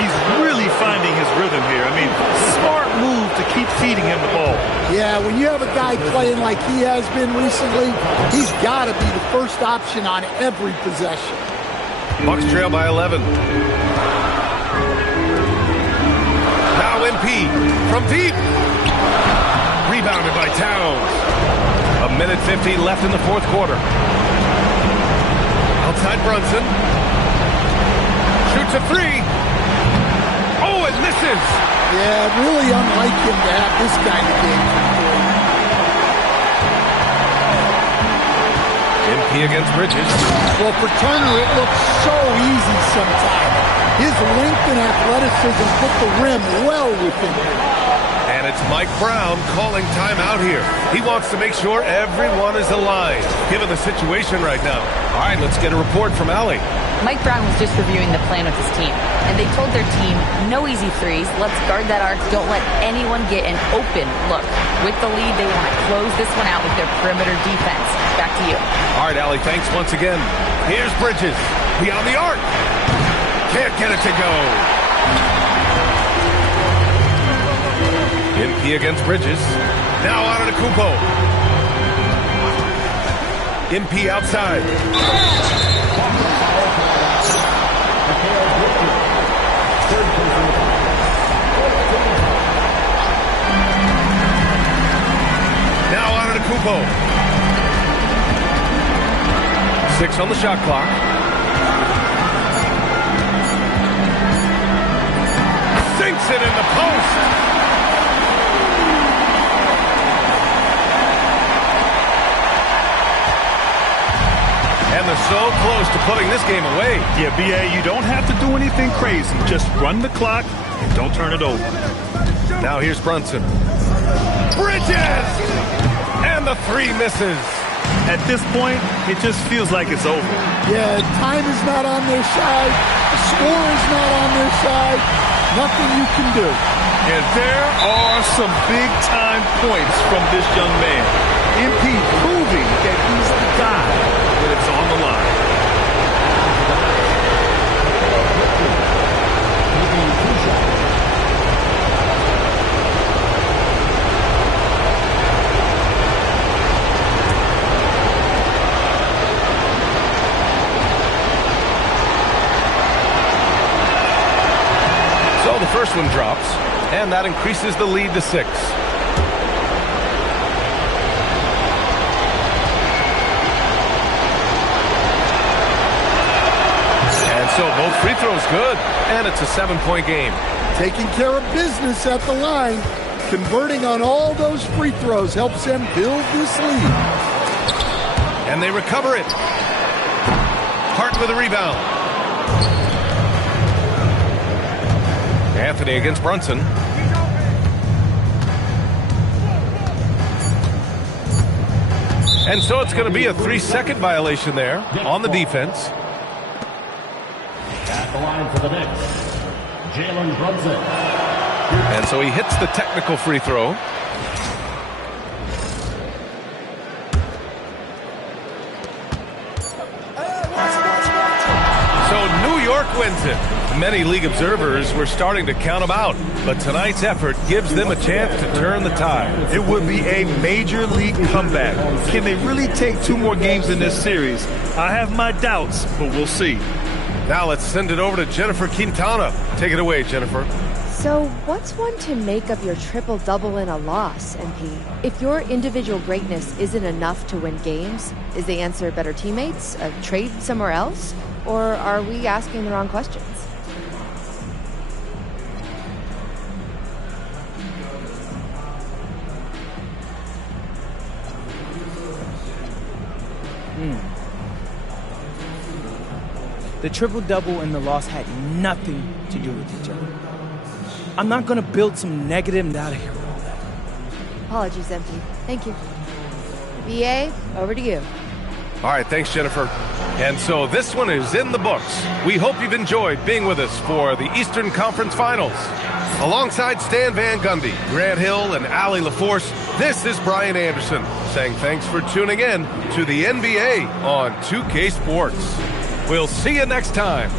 He's really finding his rhythm here. I mean, smart move to keep feeding him the ball. Yeah, when you have a guy playing like he has been recently, he's got to be the first option on every possession. Bucks trail by 11. Now MP from deep. Rebounded by Towns. 1:50 left in the fourth quarter. Outside Brunson. Shoots a three. Oh, it misses. Yeah, really unlike him to have this kind of game. MP against Bridges. Well, for Turner, it looks so easy sometimes. His length and athleticism put the rim well within him. And it's Mike Brown calling timeout here. He wants to make sure everyone is aligned, given the situation right now. All right, let's get a report from Allie. Mike Brown was just reviewing the plan with his team, and they told their team, no easy threes, let's guard that arc, don't let anyone get an open look. With the lead, they want to close this one out with their perimeter defense. Back to you. All right, Allie, thanks once again. Here's Bridges, beyond the arc. Can't get it to go. MP against Bridges. Now Antetokounmpo. MP outside. Now Antetokounmpo. 6 on the shot clock. Sinks it in the post. And they're so close to putting this game away. Yeah, B.A., you don't have to do anything crazy. Just run the clock and don't turn it over. Now here's Brunson. Bridges! And the three misses. At this point, it just feels like it's over. Yeah, time is not on their side. The score is not on their side. Nothing you can do. And there are some big-time points from this young man. MP proving that he's the guy when it's on the line. first one drops, and that increases the lead to 6. And so both free throws good, and it's a 7-point game. Taking care of business at the line. Converting on all those free throws helps them build this lead. And they recover it. Hart with a rebound. Anthony against Brunson. And so it's going to be a 3-second violation there on the defense. At the line for the Knicks, Jalen Brunson. And so he hits the technical free throw. So New York wins it. Many league observers were starting to count them out, but tonight's effort gives them a chance to turn the tide. It would be a major league comeback. Can they really take 2 more games in this series? I have my doubts, but we'll see. Now let's send it over to Jennifer Quintana. Take it away, Jennifer. So what's one to make of your triple-double in a loss, MP? If your individual greatness isn't enough to win games, is the answer better teammates, a trade somewhere else, or are we asking the wrong questions? The triple-double and the loss had nothing to do with each other. I'm not going to build some negative out of here with all that. Apologies, MP. Thank you. BA, over to you. All right, thanks, Jennifer. And so this one is in the books. We hope you've enjoyed being with us for the Eastern Conference Finals. Alongside Stan Van Gundy, Grant Hill, and Allie LaForce, this is Brian Anderson saying thanks for tuning in to the NBA on 2K Sports. We'll see you next time.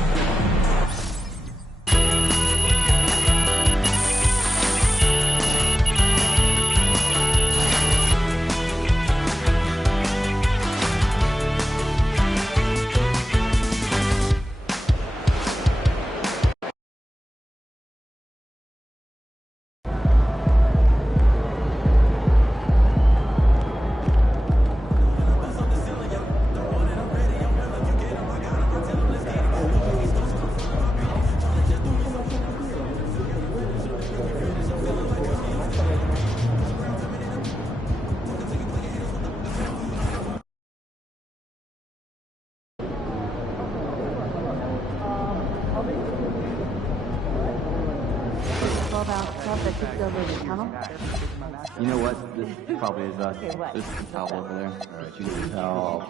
You know what? This probably is us. There's some towel over there. Alright, you can tell.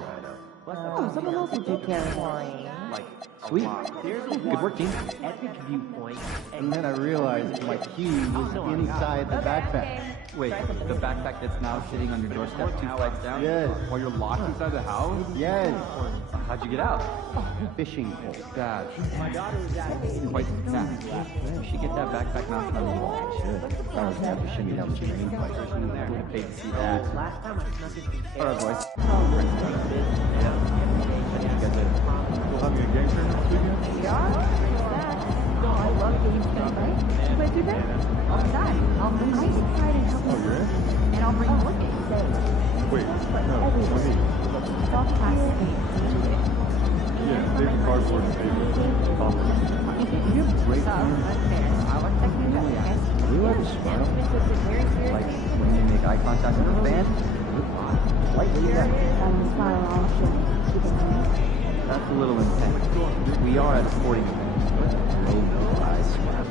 Oh, someone else will take care of it. Sweet. Good work, team. Epic viewpoint. And then I realized my key was inside the backpack. Wait, the backpack that's now sitting on your doorstep 2 flights down? Yes. While you're locked inside the house? Yes. How'd you get out? Fishing pole. Dad. Quite fast. You should get that backpack mounted on the wall. I should. I was going to shimmy down the drain pipe. In there. We'll pay to see that. Alright, boys. You guys are still having a game tournament this weekend? We are? No, I love games tonight. You play 2K? I'll decide. I'm excited to help you. Oh, you're in? And I'll bring with me. Wait, no, what do you mean? Yeah, David Cardboard and David. You have great humor. You have a smile. Like when you make eye contact with a fan? Lightly left. That's a little intense. We are at a sporting event. No eye smile.